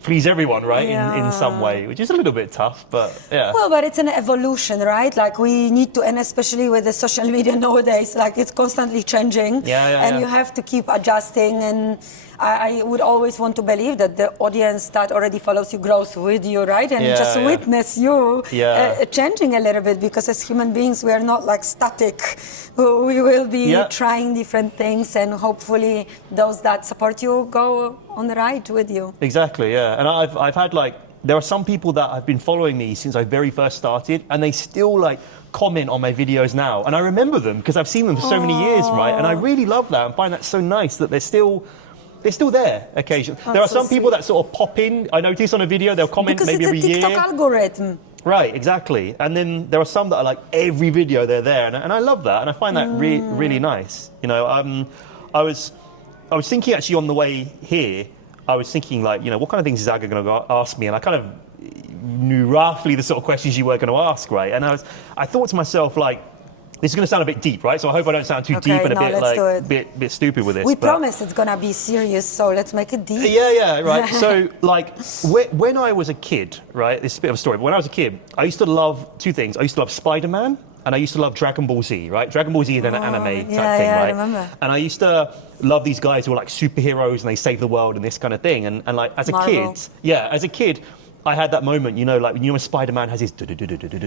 please everyone, right, in some way, which is a little bit tough, but yeah. Well, but it's an evolution, right? Like we need to, and especially with the social media nowadays, like it's constantly changing, and you have to keep adjusting. And I would always want to believe that the audience that already follows you grows with you, right? And just witness you changing a little bit, because as human beings, we are not like static. We will be trying different things, and hopefully those that support you go on the ride with you. Exactly, yeah. And I've had like, there are some people that have been following me since I very first started, and they still like comment on my videos now. And I remember them because I've seen them for so many years, right? And I really love that and find that so nice that they're still there occasionally. There are some people that sort of pop in. I notice on a video, they'll comment because maybe every year. Because it's a TikTok algorithm. Right, exactly. And then there are some that are like every video they're there. And I love that. And I find that really nice. You know, I was thinking actually on the way here, I was thinking like, you know, what kind of things is Aga going to ask me? And I kind of knew roughly the sort of questions you were going to ask, right? And I thought to myself, like, this is going to sound a bit deep, right? So I hope I don't sound too deep and a bit stupid with this. We promise it's going to be serious, so let's make it deep. Yeah, right. So, like, when I was a kid, right, this is a bit of a story, but when I was a kid, I used to love two things. I used to love Spider-Man, and I used to love Dragon Ball Z, right? Dragon Ball Z is an anime type thing, right? I remember. And I used to love these guys who were like superheroes and they save the world and this kind of thing. And like, as a kid, I had that moment, you know, like when Spider-Man has his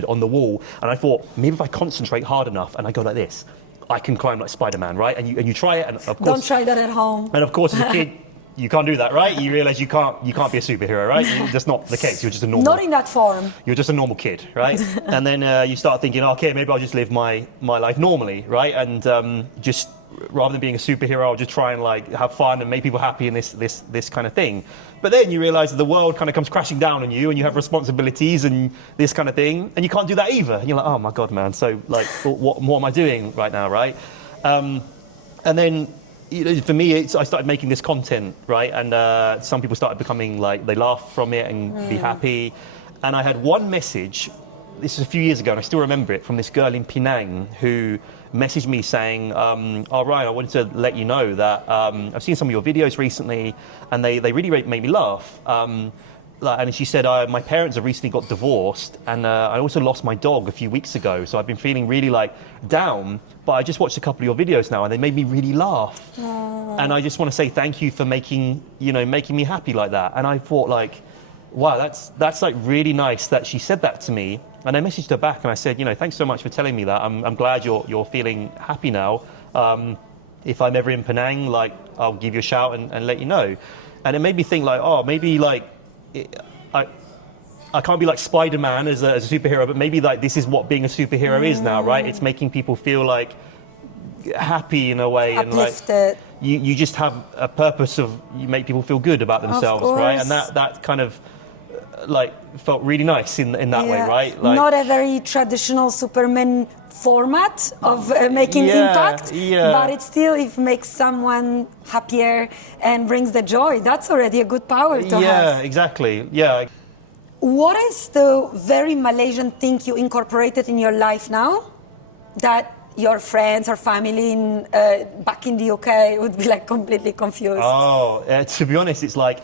on the wall, and I thought, maybe if I concentrate hard enough and I go like this, I can climb like Spider-Man, right? And you try it, and of course... Don't try that at home. And of course, as a kid, you can't do that, right? You realise you can't be a superhero, right? That's not the case. You're just a normal... Not in that form. You're just a normal kid, right? And then you start thinking, okay, maybe I'll just live my life normally, right? And just rather than being a superhero, I'll just try and like have fun and make people happy and this kind of thing. But then you realise that the world kind of comes crashing down on you, and you have responsibilities and this kind of thing, and you can't do that either. And you're like, oh my God, man. So like, what am I doing right now, right? And then, you know, for me, I started making this content, right? And some people started becoming like, they laugh from it and be happy. And I had one message, this was a few years ago, and I still remember it, from this girl in Penang who messaged me saying, oh, Ryan, I wanted to let you know that I've seen some of your videos recently, and they really made me laugh. And she said, my parents have recently got divorced, and I also lost my dog a few weeks ago, so I've been feeling really like down, but I just watched a couple of your videos now, and they made me really laugh. Aww. And I just want to say thank you for making me happy like that. And I thought, like, wow, that's like really nice that she said that to me. And I messaged her back and I said, you know, thanks so much for telling me that. I'm glad you're feeling happy now. If I'm ever in Penang, like, I'll give you a shout and let you know. And it made me think, like, oh, maybe like I can't be like Spider-Man as a superhero, but maybe like this is what being a superhero is now, right? It's making people feel like happy in a way, uplifted. And like you just have a purpose of, you make people feel good about themselves, right? And that kind of like felt really nice in that way, right? Like, not a very traditional Superman format of making impact, but it still, if it makes someone happier and brings the joy, that's already a good power to have. Yeah, exactly. Yeah. What is the very Malaysian thing you incorporated in your life now that your friends or family back in the UK would be like completely confused? Oh, to be honest, it's like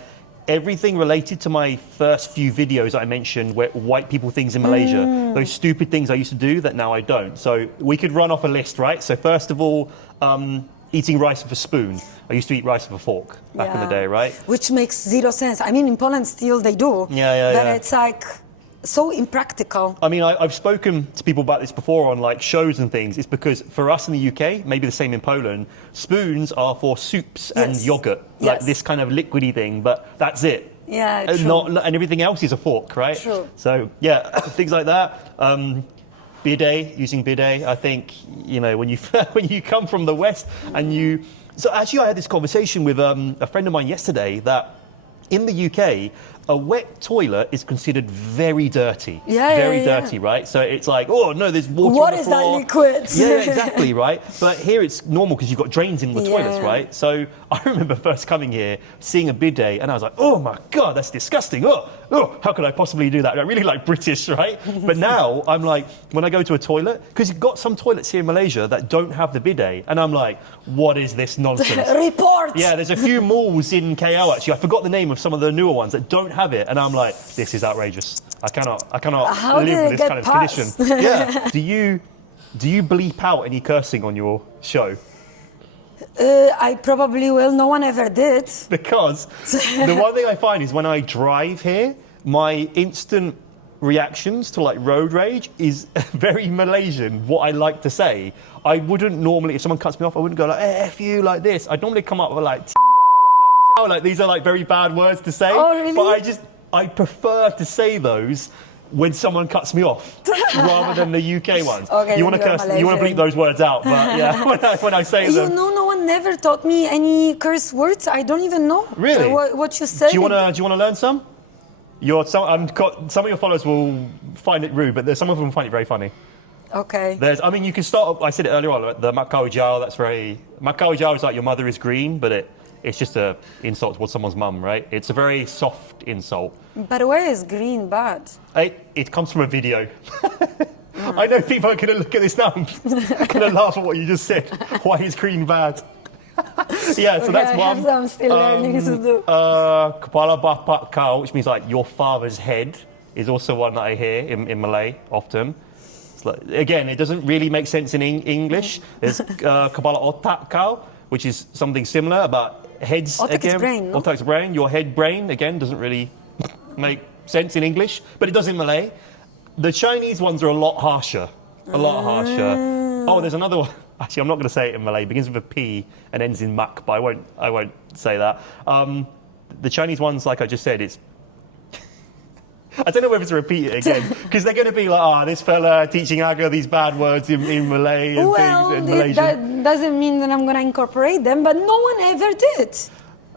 everything related to my first few videos I mentioned, where white people things in Malaysia, those stupid things I used to do that now I don't. So we could run off a list, right? So first of all, eating rice with a spoon. I used to eat rice with a fork back in the day, right? Which makes zero sense. I mean, in Poland still they do. But it's like so impractical. I mean, I've spoken to people about this before on like shows and things. It's because for us in the UK, maybe the same in Poland, spoons are for soups and yogurt, like this kind of liquidy thing, but that's it. Yeah, and true. And everything else is a fork, right? True. So yeah, things like that. Bidet, using bidet. I think, you know, when you when you come from the West and you. So actually, I had this conversation with a friend of mine yesterday that in the UK, a wet toilet is considered very dirty. Very dirty, right? So it's like, oh no, there's water What on the is floor. that liquid? Yeah, exactly, right? But here it's normal because you've got drains in the toilets, right? So I remember first coming here, seeing a bidet, and I was like, oh my God, that's disgusting. Oh, how could I possibly do that? I really like British, right? But now I'm like, when I go to a toilet, because you've got some toilets here in Malaysia that don't have the bidet, and I'm like, what is this nonsense? Report! Yeah, there's a few malls in KL actually. I forgot the name of some of the newer ones that don't have it, and I'm like, this is outrageous. I cannot How live with this kind of past? condition. Yeah. Do you bleep out any cursing on your show? I probably will. No one ever did. Because the one thing I find is when I drive here, my instant reactions to like road rage is very Malaysian, what I like to say. I wouldn't normally, if someone cuts me off, I wouldn't go like, F you, like this. I'd normally come up with like, like these are like very bad words to say. Oh, really? But I prefer to say those when someone cuts me off rather than the UK ones. Okay, you want to curse, you want to bleep those words out, but yeah, when I say them. You know, no one never taught me any curse words. I don't even know. Really? What you said. Do you want to learn some? Some of your followers will find it rude, but some of them find it very funny. Okay. I mean, you can start. I said it earlier on. The Macau Jiao. That's very. Macau Jiao is like your mother is green, but it's just a insult towards someone's mum, right? It's a very soft insult. But where is green bad? It comes from a video. I know people are going to look at this now and going to laugh at what you just said. Why is green bad? Yeah, so that's one. I have some still learning to do. Kepala Bapak Kau, which means like your father's head, is also one that I hear in Malay often. It's like, again, it doesn't really make sense in English. There's Kepala Otak Kau, which is something similar about heads. Otak again. is brain, no? Otak's brain. Your head brain, again, doesn't really make sense in English, but it does in Malay. The Chinese ones are a lot harsher. A lot harsher. Oh, there's another one. Actually, I'm not going to say it in Malay. It begins with a P and ends in mak, but I won't say that. The Chinese ones, like I just said, it's. I don't know whether to repeat it again because they're going to be like, this fella teaching Aga these bad words in Malay and things in Malaysian. That doesn't mean that I'm going to incorporate them, but no one ever did.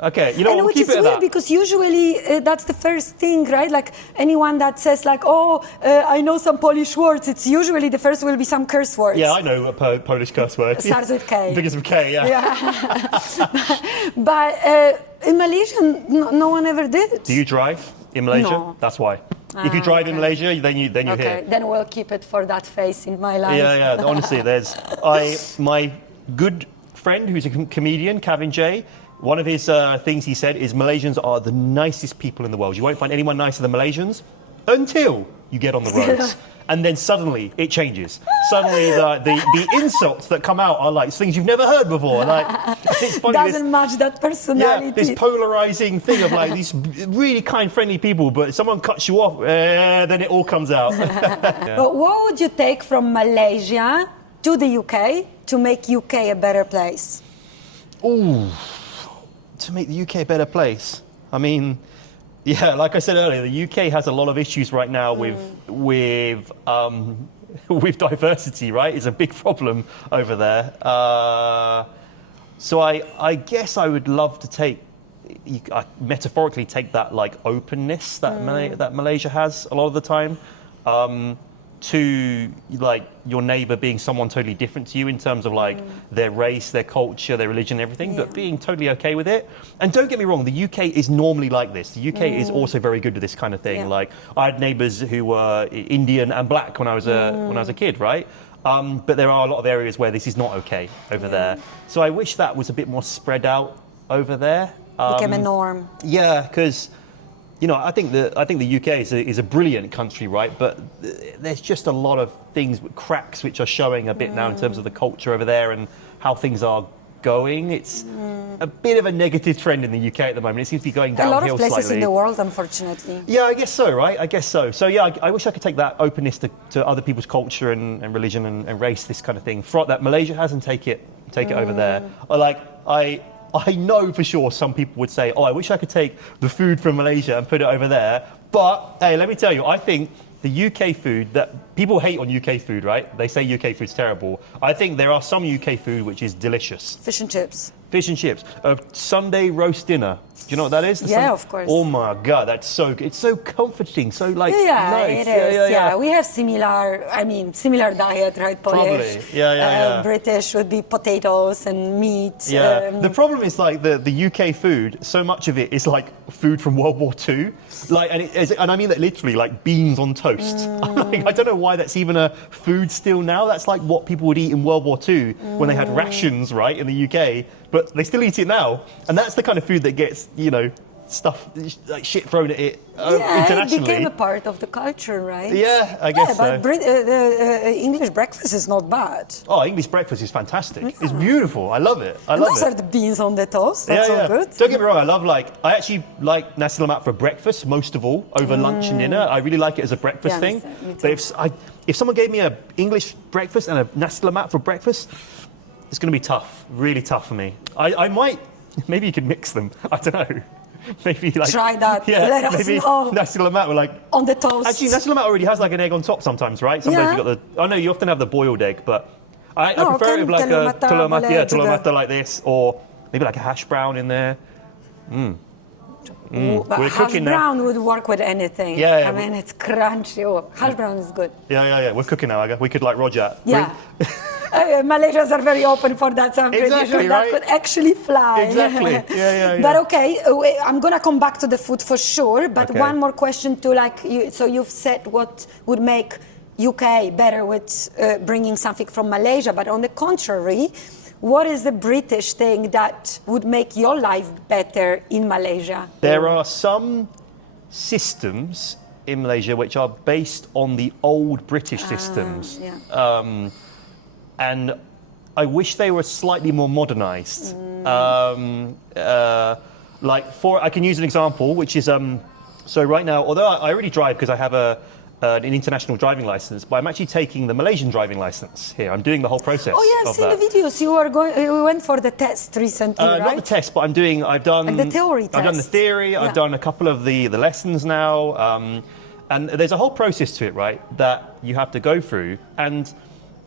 Okay, you know, and we'll which keep is it at weird that. because usually that's the first thing, right? Like anyone that says like, I know some Polish words, it's usually the first will be some curse words. Yeah, I know a Polish curse word. Starts with K. Begins with K, yeah. But in Malaysia, no one ever did. Do you drive in Malaysia? No. That's why. If you drive in Malaysia, then you're Okay, here. then we'll keep it for that phase in my life. Yeah. Honestly, my good friend who's a comedian, Kevin J. One of his things he said is Malaysians are the nicest people in the world. You won't find anyone nicer than Malaysians until you get on the roads. And then suddenly it changes. Suddenly the insults that come out are like things you've never heard before. Like it's funny. Doesn't match that personality. Yeah, this polarizing thing of like these really kind, friendly people, but if someone cuts you off, then it all comes out. But what would you take from Malaysia to the UK to make UK a better place? Ooh. To make the UK a better place. I mean, yeah, like I said earlier, the UK has a lot of issues right now with diversity, right? It's a big problem over there. So I guess I would love to metaphorically take that like openness that Malaysia has a lot of the time to like your neighbour being someone totally different to you in terms of like their race, their culture, their religion, everything, but being totally okay with it. And don't get me wrong, the UK is normally like this. The UK is also very good at this kind of thing. Yeah. Like I had neighbours who were Indian and black when I was a kid, right? But there are a lot of areas where this is not okay over there. So I wish that was a bit more spread out over there. Became a norm. Yeah, because I think the UK is a brilliant country, right? But there's just a lot of things, cracks, which are showing a bit now in terms of the culture over there and how things are going. It's a bit of a negative trend in the UK at the moment. It seems to be going A downhill lot of places slightly. in the world, unfortunately. Yeah, I guess so, right? I guess so. So yeah, I wish I could take that openness to other people's culture and religion and race, this kind of thing, that Malaysia has, and take it over there. I know for sure some people would say, oh, I wish I could take the food from Malaysia and put it over there. But hey, let me tell you, I think the UK food, that people hate on UK food, right? They say UK food's terrible. I think there are some UK food which is delicious. Fish and chips. Fish and chips. A Sunday roast dinner. Do you know what that is? Yeah, of course. Oh my God, that's so good. It's so comforting, so like Yeah, nice. it is. Yeah, we have similar diet, right? Polish. Probably. Yeah. British would be potatoes and meat. Yeah. The problem is like the UK food. So much of it is like food from World War II. Like, and I mean that literally, like beans on toast. Like, I don't know why that's even a food still now. That's like what people would eat in World War II when they had rations, right, in the UK. But they still eat it now, and that's the kind of food that gets, stuff like shit thrown at it internationally. It became a part of the culture, right? Yeah, I guess so. But English breakfast is not bad. Oh, English breakfast is fantastic. Yeah. It's beautiful. I love it. I love it. Those are the beans on the toast. That's all good. Don't get me wrong. I actually like nasi lemak for breakfast most of all over lunch and dinner. I really like it as a breakfast thing. But if someone gave me an English breakfast and a nasi lemak for breakfast, it's going to be tough, really tough for me. I might, maybe you could mix them. I don't know. Maybe like try that. Let us know. Nasi lemak with like on the toast. Actually, nasi lemak already has like an egg on top sometimes, right? Sometimes you got the. Oh no, you often have the boiled egg, but I prefer it with like a telur mata like this, or maybe like a hash brown in there. We're cooking now. Hash brown would work with anything. Yeah. I mean, it's crunchy. Oh, hash brown is good. Yeah. We're cooking now, Aga. We could like Roger. Yeah. Malaysians are very open for that, so I'm pretty sure that could actually fly. Exactly. Yeah. But okay, I'm gonna come back to the food for sure. But one more question to so you've said what would make UK better with bringing something from Malaysia, but on the contrary, what is the British thing that would make your life better in Malaysia? There are some systems in Malaysia which are based on the old British systems. Yeah. And I wish they were slightly more modernized. I can use an example, which is, so right now, although I already drive because I have an international driving license, but I'm actually taking the Malaysian driving license here. I'm doing the whole process. Oh yeah, I've seen the videos. You went for the test recently, right? Not the test, but I've done the theory test. I've done the theory. Yeah. I've done a couple of the lessons now, and there's a whole process to it, right? That you have to go through. And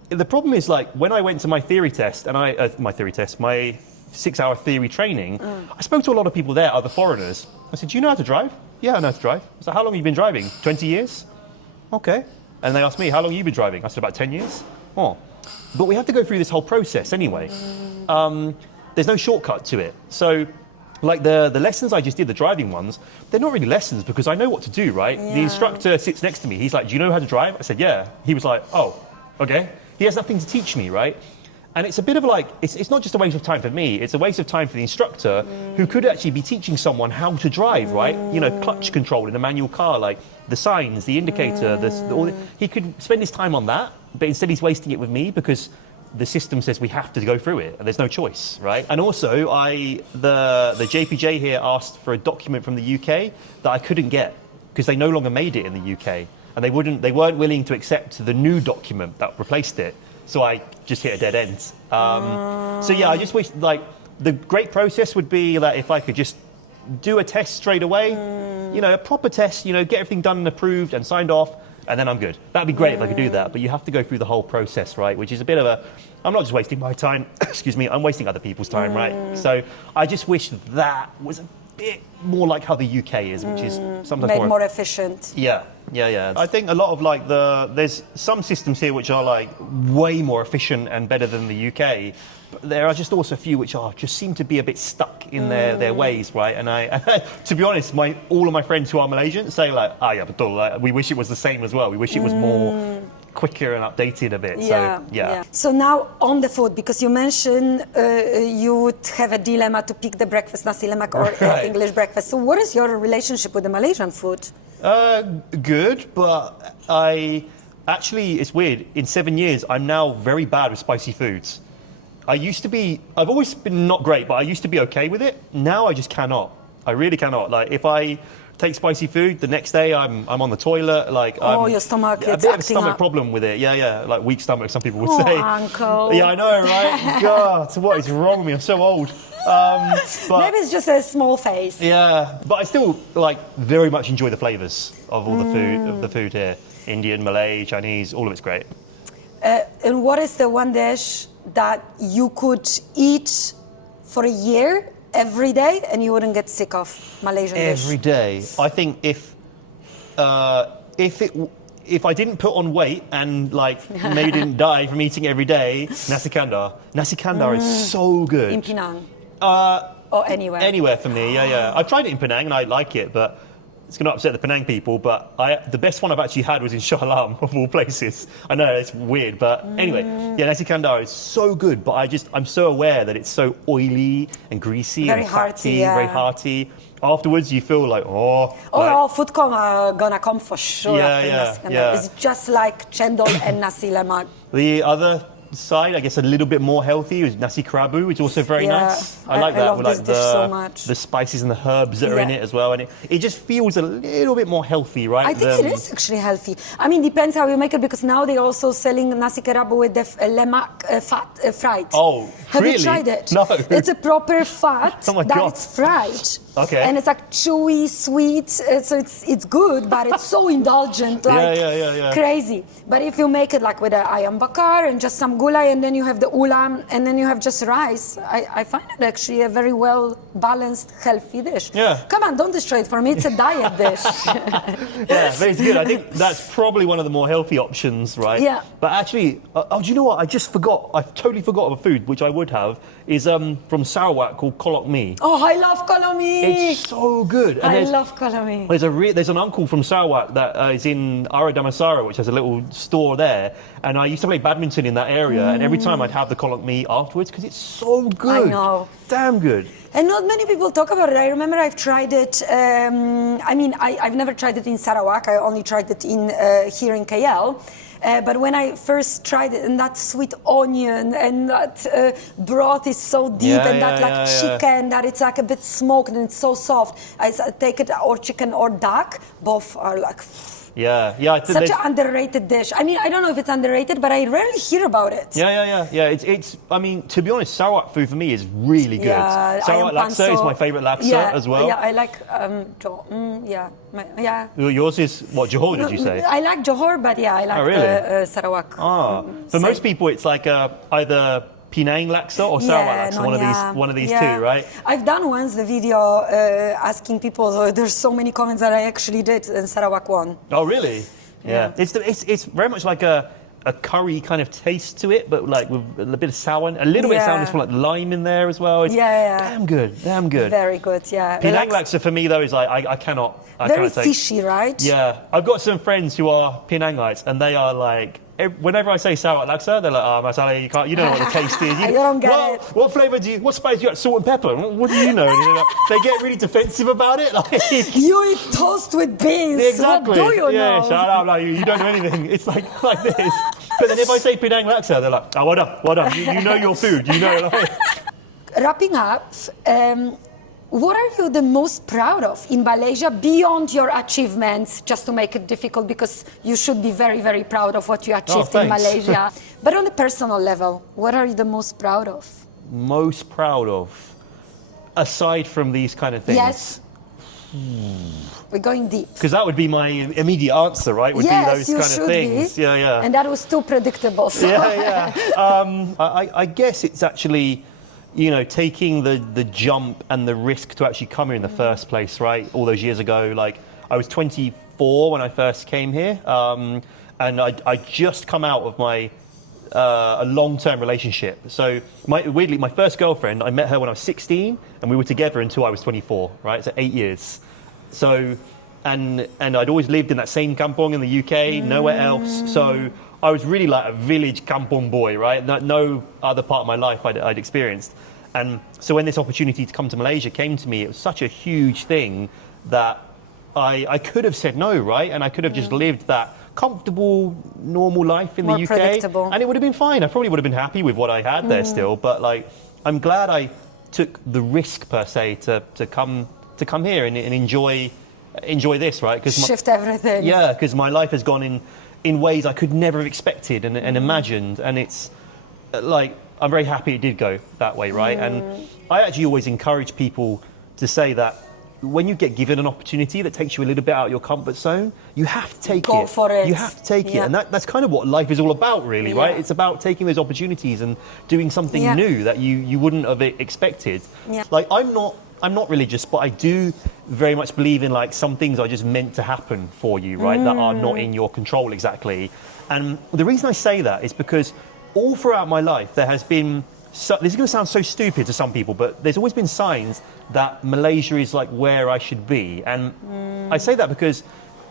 the problem is, like, when I went to my theory test, and my 6-hour theory training, I spoke to a lot of people there, other foreigners. I said, do you know how to drive? Yeah, I know how to drive. I said, how long have you been driving? 20 years? Okay. And they asked me, how long have you been driving? I said, about 10 years. Oh. But we have to go through this whole process anyway. There's no shortcut to it. So, like the lessons I just did, the driving ones, they're not really lessons because I know what to do, right? Yeah. The instructor sits next to me. He's like, do you know how to drive? I said, yeah. He was like, oh, okay. He has nothing to teach me, right? And it's a bit of like, it's not just a waste of time for me, it's a waste of time for the instructor who could actually be teaching someone how to drive, right? Clutch control in a manual car, like the signs, the indicator, he could spend his time on that, but instead he's wasting it with me because the system says we have to go through it and there's no choice, right? And also, the JPJ here asked for a document from the UK that I couldn't get because they no longer made it in the UK. And they weren't willing to accept the new document that replaced it. So I just hit a dead end. So yeah, I just wish, like, the great process would be that if I could just do a test straight away, a proper test, get everything done and approved and signed off, and then I'm good. That'd be great if I could do that, but you have to go through the whole process, right? Which is a bit of I'm not just wasting my time, excuse me, I'm wasting other people's time, right? So I just wish that was a bit more like how the UK is, which is sometimes more efficient. Yeah. I think a lot of there's some systems here which are like way more efficient and better than the UK. But there are just also a few which just seem to be a bit stuck in their ways, right? And to be honest, all of my friends who are Malaysian say like, betul, like, we wish it was the same as well. We wish it was more quicker and updated a bit. Yeah. So now on the food, because you mentioned you would have a dilemma to pick the breakfast, nasi lemak or English breakfast. So what is your relationship with the Malaysian food? Good, but it's weird. In 7 years, I'm now very bad with spicy foods. I've always been not great, but I used to be okay with it. Now I just cannot. I really cannot. Like if I take spicy food, the next day I'm on the toilet. Like your stomach, a it's bit of a acting stomach up. problem with it. Yeah, like weak stomach. Some people would say. Uncle. Yeah, I know, right? God, what is wrong with me? I'm so old. But Maybe it's just a small face. yeah, but I still like very much enjoy the flavors of all the food here. Indian, Malay, Chinese, all of it's great. And what is the one dish that you could eat for a year every day and you wouldn't get sick of? Malaysian Every dish. day. I think if I didn't put on weight and like maybe didn't die from eating every day, nasi kandar. Nasi kandar is so good. In Penang Or anywhere? Anywhere for me, yeah. I've tried it in Penang and I like it, but it's going to upset the Penang people. But the best one I've actually had was in Shah Alam, of all places. I know it's weird, but anyway, yeah, nasi kandar is so good. But I'm so aware that it's so oily and greasy Very and fatty, hearty, yeah. very hearty. Afterwards, you feel like Food coma gonna come for sure Yeah, after yeah, nasi kandar. yeah. It's just like chendol and nasi lemak. The other side, I guess, a little bit more healthy is nasi kerabu, which is also very Yeah, nice. I like I that love with this like dish so much. the spices and the herbs that are in Yeah. it as well, and it just feels a little bit more healthy, right? I think it is actually healthy. I mean, depends how you make it, because now they're also selling nasi kerabu with the lemak fried. Oh, Have really? you tried it? No. It's a proper fat Oh my that God. it's fried. Okay. And it's like chewy, sweet, so it's good, but it's so indulgent, like yeah. crazy. But if you make it like with a ayam bakar and just some gulai, and then you have the ulam, and then you have just rice, I find it actually a very well balanced, healthy dish. Yeah. Come on, don't destroy it for me. It's a diet dish. Yeah, but it's good. I think that's probably one of the more healthy options, right? Yeah. But actually, do you know what? I just forgot. I totally forgot of a food which I would have is from Sarawak called kolok mee. Oh, I love kolomi. It's so good. And I love kolomi. There's an uncle from Sarawak that is in Ara Damansara, which has a little store there, and I used to play badminton in that area, and every time I'd have the kolok mee afterwards because it's so good. I know. Damn good. And not many people talk about it. I remember I've tried it. I've never tried it in Sarawak. I only tried it here in KL. But when I first tried it, and that sweet onion and that broth is so deep, and that chicken that it's like a bit smoked and it's so soft. I take it, or chicken or duck, both are like Yeah. such an underrated dish. I mean, I don't know if it's underrated, but I rarely hear about it. Yeah. It's. I mean, to be honest, Sarawak food for me is really good. Yeah, Sarawak ayam laksa is panso. my favourite laksa as well. Yeah, I like yeah. Yours is what, Johor? Did you say? I like Johor, but yeah, I like really? the Sarawak. For most people, it's like either Penang laksa or Sarawak laksa. One of these two, right? I've done once the video asking people. So there's so many comments that I actually did, and Sarawak won. Oh, really? Yeah. It's very much like a curry kind of taste to it, but like with a bit of sour, a little bit of sourness from like lime in there as well. It's damn good. Very good, yeah. Penang laksa for me though is like I cannot. Very take. fishy, right? Yeah, I've got some friends who are Penangites, and they are like, whenever I say Sarawak laksa, they're like, masala, you don't know what the taste is. You don't get it. What flavour what spice do you got? Salt and pepper? What do you know? And like, they get really defensive about it. Like, You eat toast with beans. exactly. What do you yeah, know? shut up, like, you don't know anything. It's like this. But then if I say Penang laksa, they're like, oh, well done. You know your food. You know. Like. Wrapping up, what are you the most proud of in Malaysia beyond your achievements, just to make it difficult, because you should be very, very proud of what you achieved in thanks. Malaysia. But on a personal level, what are you the most proud of? Most proud of, aside from these kind of things? Yes. We're going deep. Because that would be my immediate answer, right? Would be those you kind should of things. be. Yeah. And that was too predictable. So. Yeah. I guess it's actually, taking the jump and the risk to actually come here in the first place, right? All those years ago, like I was 24 when I first came here, and I just come out of a long-term relationship. So weirdly, my first girlfriend, I met her when I was 16, and we were together until I was 24, right? So 8 years. So, and I'd always lived in that same kampong in the UK, nowhere else. So I was really like a village kampong boy, right? No other part of my life I'd experienced. And so when this opportunity to come to Malaysia came to me, it was such a huge thing that I could have said no, right? And I could have just lived that comfortable, normal life in More the UK. predictable. And it would have been fine. I probably would have been happy with what I had there still. But like, I'm glad I took the risk per se to come here and enjoy this, right? Shift everything. Yeah, because my life has gone in ways I could never have expected and imagined, and it's like I'm very happy it did go that way, right? And I actually always encourage people to say that when you get given an opportunity that takes you a little bit out of your comfort zone, you have to take it. Go for it. You have to take it, Yeah. and that's kind of what life is all about, really, right? Yeah. It's about taking those opportunities and doing something Yeah. new that you wouldn't have expected. Yeah. Like I'm not religious, but I do very much believe in like some things are just meant to happen for you, right? That are not in your control exactly. And the reason I say that is because all throughout my life there has been, this is going to sound so stupid to some people, but there's always been signs that Malaysia is like where I should be. And I say that because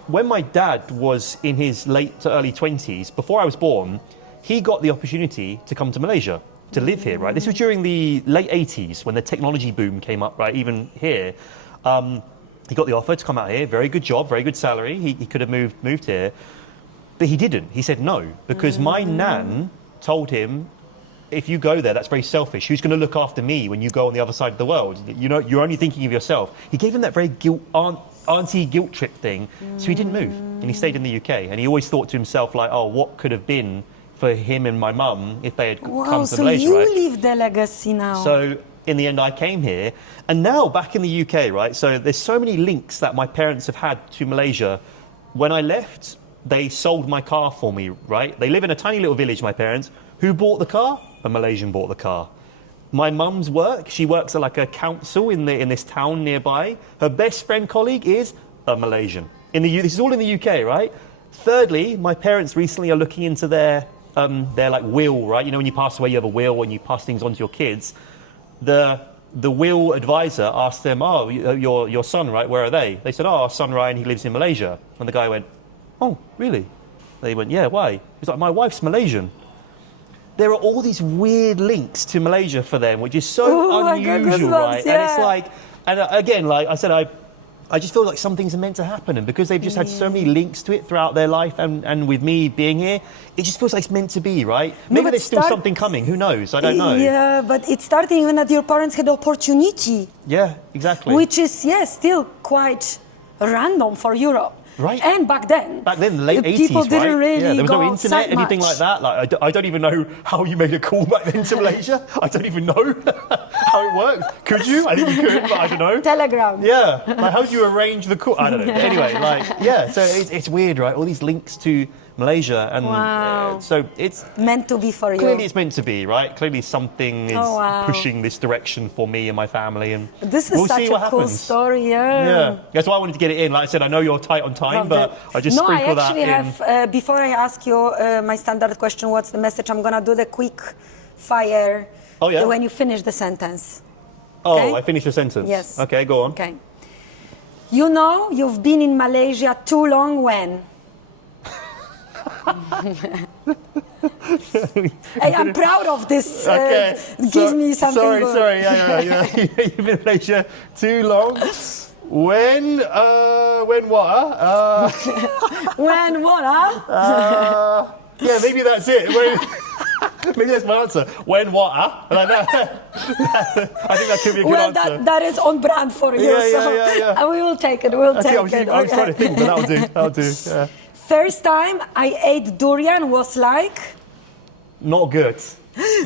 when my dad was in his late to early 20s, before I was born, he got the opportunity to come to Malaysia, to live here, right? This was during the late 80s when the technology boom came up, right? Even here. He got the offer to come out here, very good job, very good salary. He could have moved here, but he didn't. He said no, because my nan told him, if you go there, that's very selfish. Who's going to look after me when you go on the other side of the world? You know, you're only thinking of yourself. He gave him that very auntie guilt trip thing, so he didn't move, and he stayed in the UK. And he always thought to himself, like, oh, what could have been for him and my mum if they had come to Malaysia, so you right? leave the legacy now. So in the end, I came here, and now back in the UK, right? So there's so many links that my parents have had to Malaysia. When I left, they sold my car for me, right? They live in a tiny little village, my parents. Who bought the car? A Malaysian bought the car. My mum's work, she works at like a council in this town nearby. Her best friend colleague is a Malaysian. This is all in the UK, right? Thirdly, my parents recently are looking into their like will, right? You know, when you pass away, you have a will and you pass things on to your kids. The will advisor asked them, oh, your son, right? Where are they? They said, oh, our son Ryan, he lives in Malaysia. And the guy went, oh, really? They went, yeah, why? He's like, my wife's Malaysian. There are all these weird links to Malaysia for them, which is so unusual, right? Yeah. And it's like, and again, like I said, I just feel like some things are meant to happen, and because they've just had so many links to it throughout their life, and with me being here, it just feels like it's meant to be, right? Maybe there's still something coming. Who knows? I don't know. Yeah, but it's starting even that your parents had opportunity. Yeah, exactly. Which is, still quite random for Europe. Right. And back then, the late 80s, people didn't right? really there was go no internet, anything much. like that. Like, I don't even know how you made a call back then to Malaysia. I don't even know how it works. Could you? I think you could, but I don't know. Telegram. Yeah. Like, how do you arrange the call? I don't know. Anyway, so it's weird, right? All these links to Malaysia, and so it's meant to be for you. Clearly, it's meant to be, right? Clearly, something is pushing this direction for me and my family, and this is we'll such see what a cool happens. story. Yeah, that's why I wanted to get it in. Like I said, I know you're tight on time, but I just sprinkle that in. No, I actually have. Before I ask you my standard question, what's the message? I'm gonna do the quick fire. Oh yeah. When you finish the sentence. Oh, okay? I finished the sentence. Yes. Okay, go on. Okay. You know you've been in Malaysia too long when? Hey, I'm proud of this. Okay. Give me something good. Sorry. Yeah. You've been in Malaysia too long. When what? When what, huh? Yeah, maybe that's it. Maybe that's my answer. When what? Like that. I think that could be a good answer. That is on brand for you. Yeah. And we will take it. We'll take it. I was trying to think, but that'll do. Yeah. First time I ate durian was like? Not good.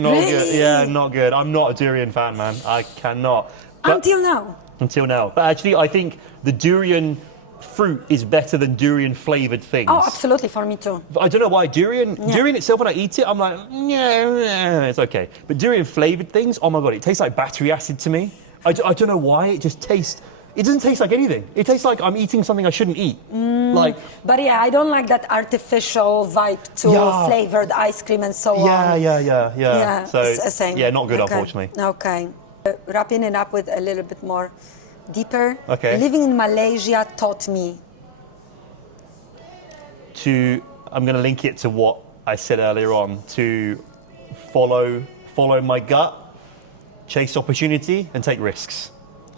Not Really? good. Yeah, not good. I'm not a durian fan, man. I cannot. Until now. Until now. But actually, I think the durian fruit is better than durian flavoured things. Oh, absolutely, for me too. I don't know why. Durian itself, when I eat it, I'm like, yeah, it's okay. But durian flavoured things, oh my God, it tastes like battery acid to me. I don't know why. It doesn't taste like anything. It tastes like I'm eating something I shouldn't eat. But yeah, I don't like that artificial vibe to flavoured ice cream and so on. Yeah. So, same. yeah, not good, unfortunately. Okay. Wrapping it up with a little bit more deeper. Okay. Living in Malaysia taught me. I'm going to link it to what I said earlier on, to follow my gut, chase opportunity, and take risks.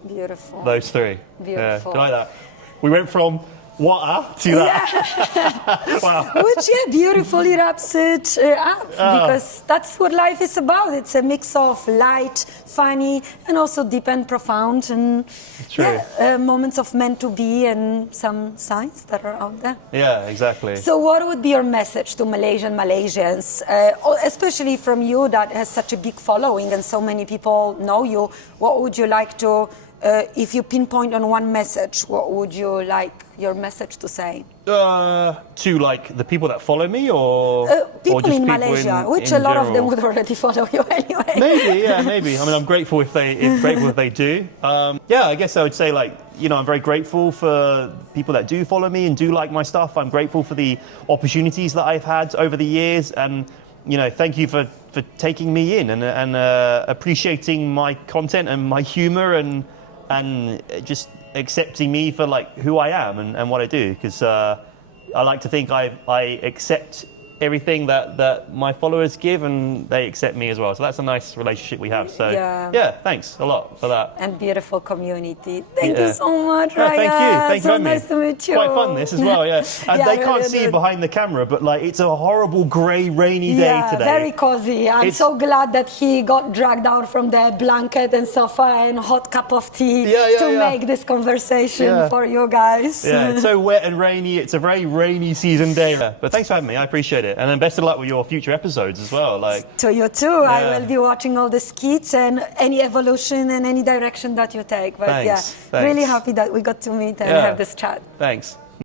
Beautiful. Those three. Beautiful. Yeah, like that. We went from water to that. Wow. Which, yeah, beautifully wraps it up because that's what life is about. It's a mix of light, funny, and also deep and profound, and True. moments of meant to be and some signs that are out there. Yeah, exactly. So what would be your message to Malaysians, especially from you that has such a big following and so many people know you? What would you like to, if you pinpoint on one message, what would you like your message to say? To like the people that follow me, or people just in Malaysia, which a lot of them would already follow you anyway. Maybe, yeah, maybe. I mean, I'm grateful if they do. Yeah, I guess I would say, like, you know, I'm very grateful for people that do follow me and do like my stuff. I'm grateful for the opportunities that I've had over the years, and you know, thank you for taking me in and appreciating my content and my humor and just accepting me for like who I am and what I do, because I like to think I accept everything that my followers give, and they accept me as well. So that's a nice relationship we have. So yeah, thanks a lot for that. And beautiful community. Thank you so much, No, Ryan. thank you. So nice to meet you. Quite fun this as well, yeah. And they can't really see good. behind the camera, but like it's a horrible grey, rainy day today. Very cozy. I'm so glad that he got dragged out from the blanket and sofa and hot cup of tea to make this conversation for you guys. Yeah, it's so wet and rainy. It's a very rainy season day. Yeah. But thanks for having me. I appreciate it. And then best of luck with your future episodes as well. Like to you too. I will be watching all the skits and any evolution and any direction that you take. But thanks. really happy that we got to meet and have this chat. Thanks.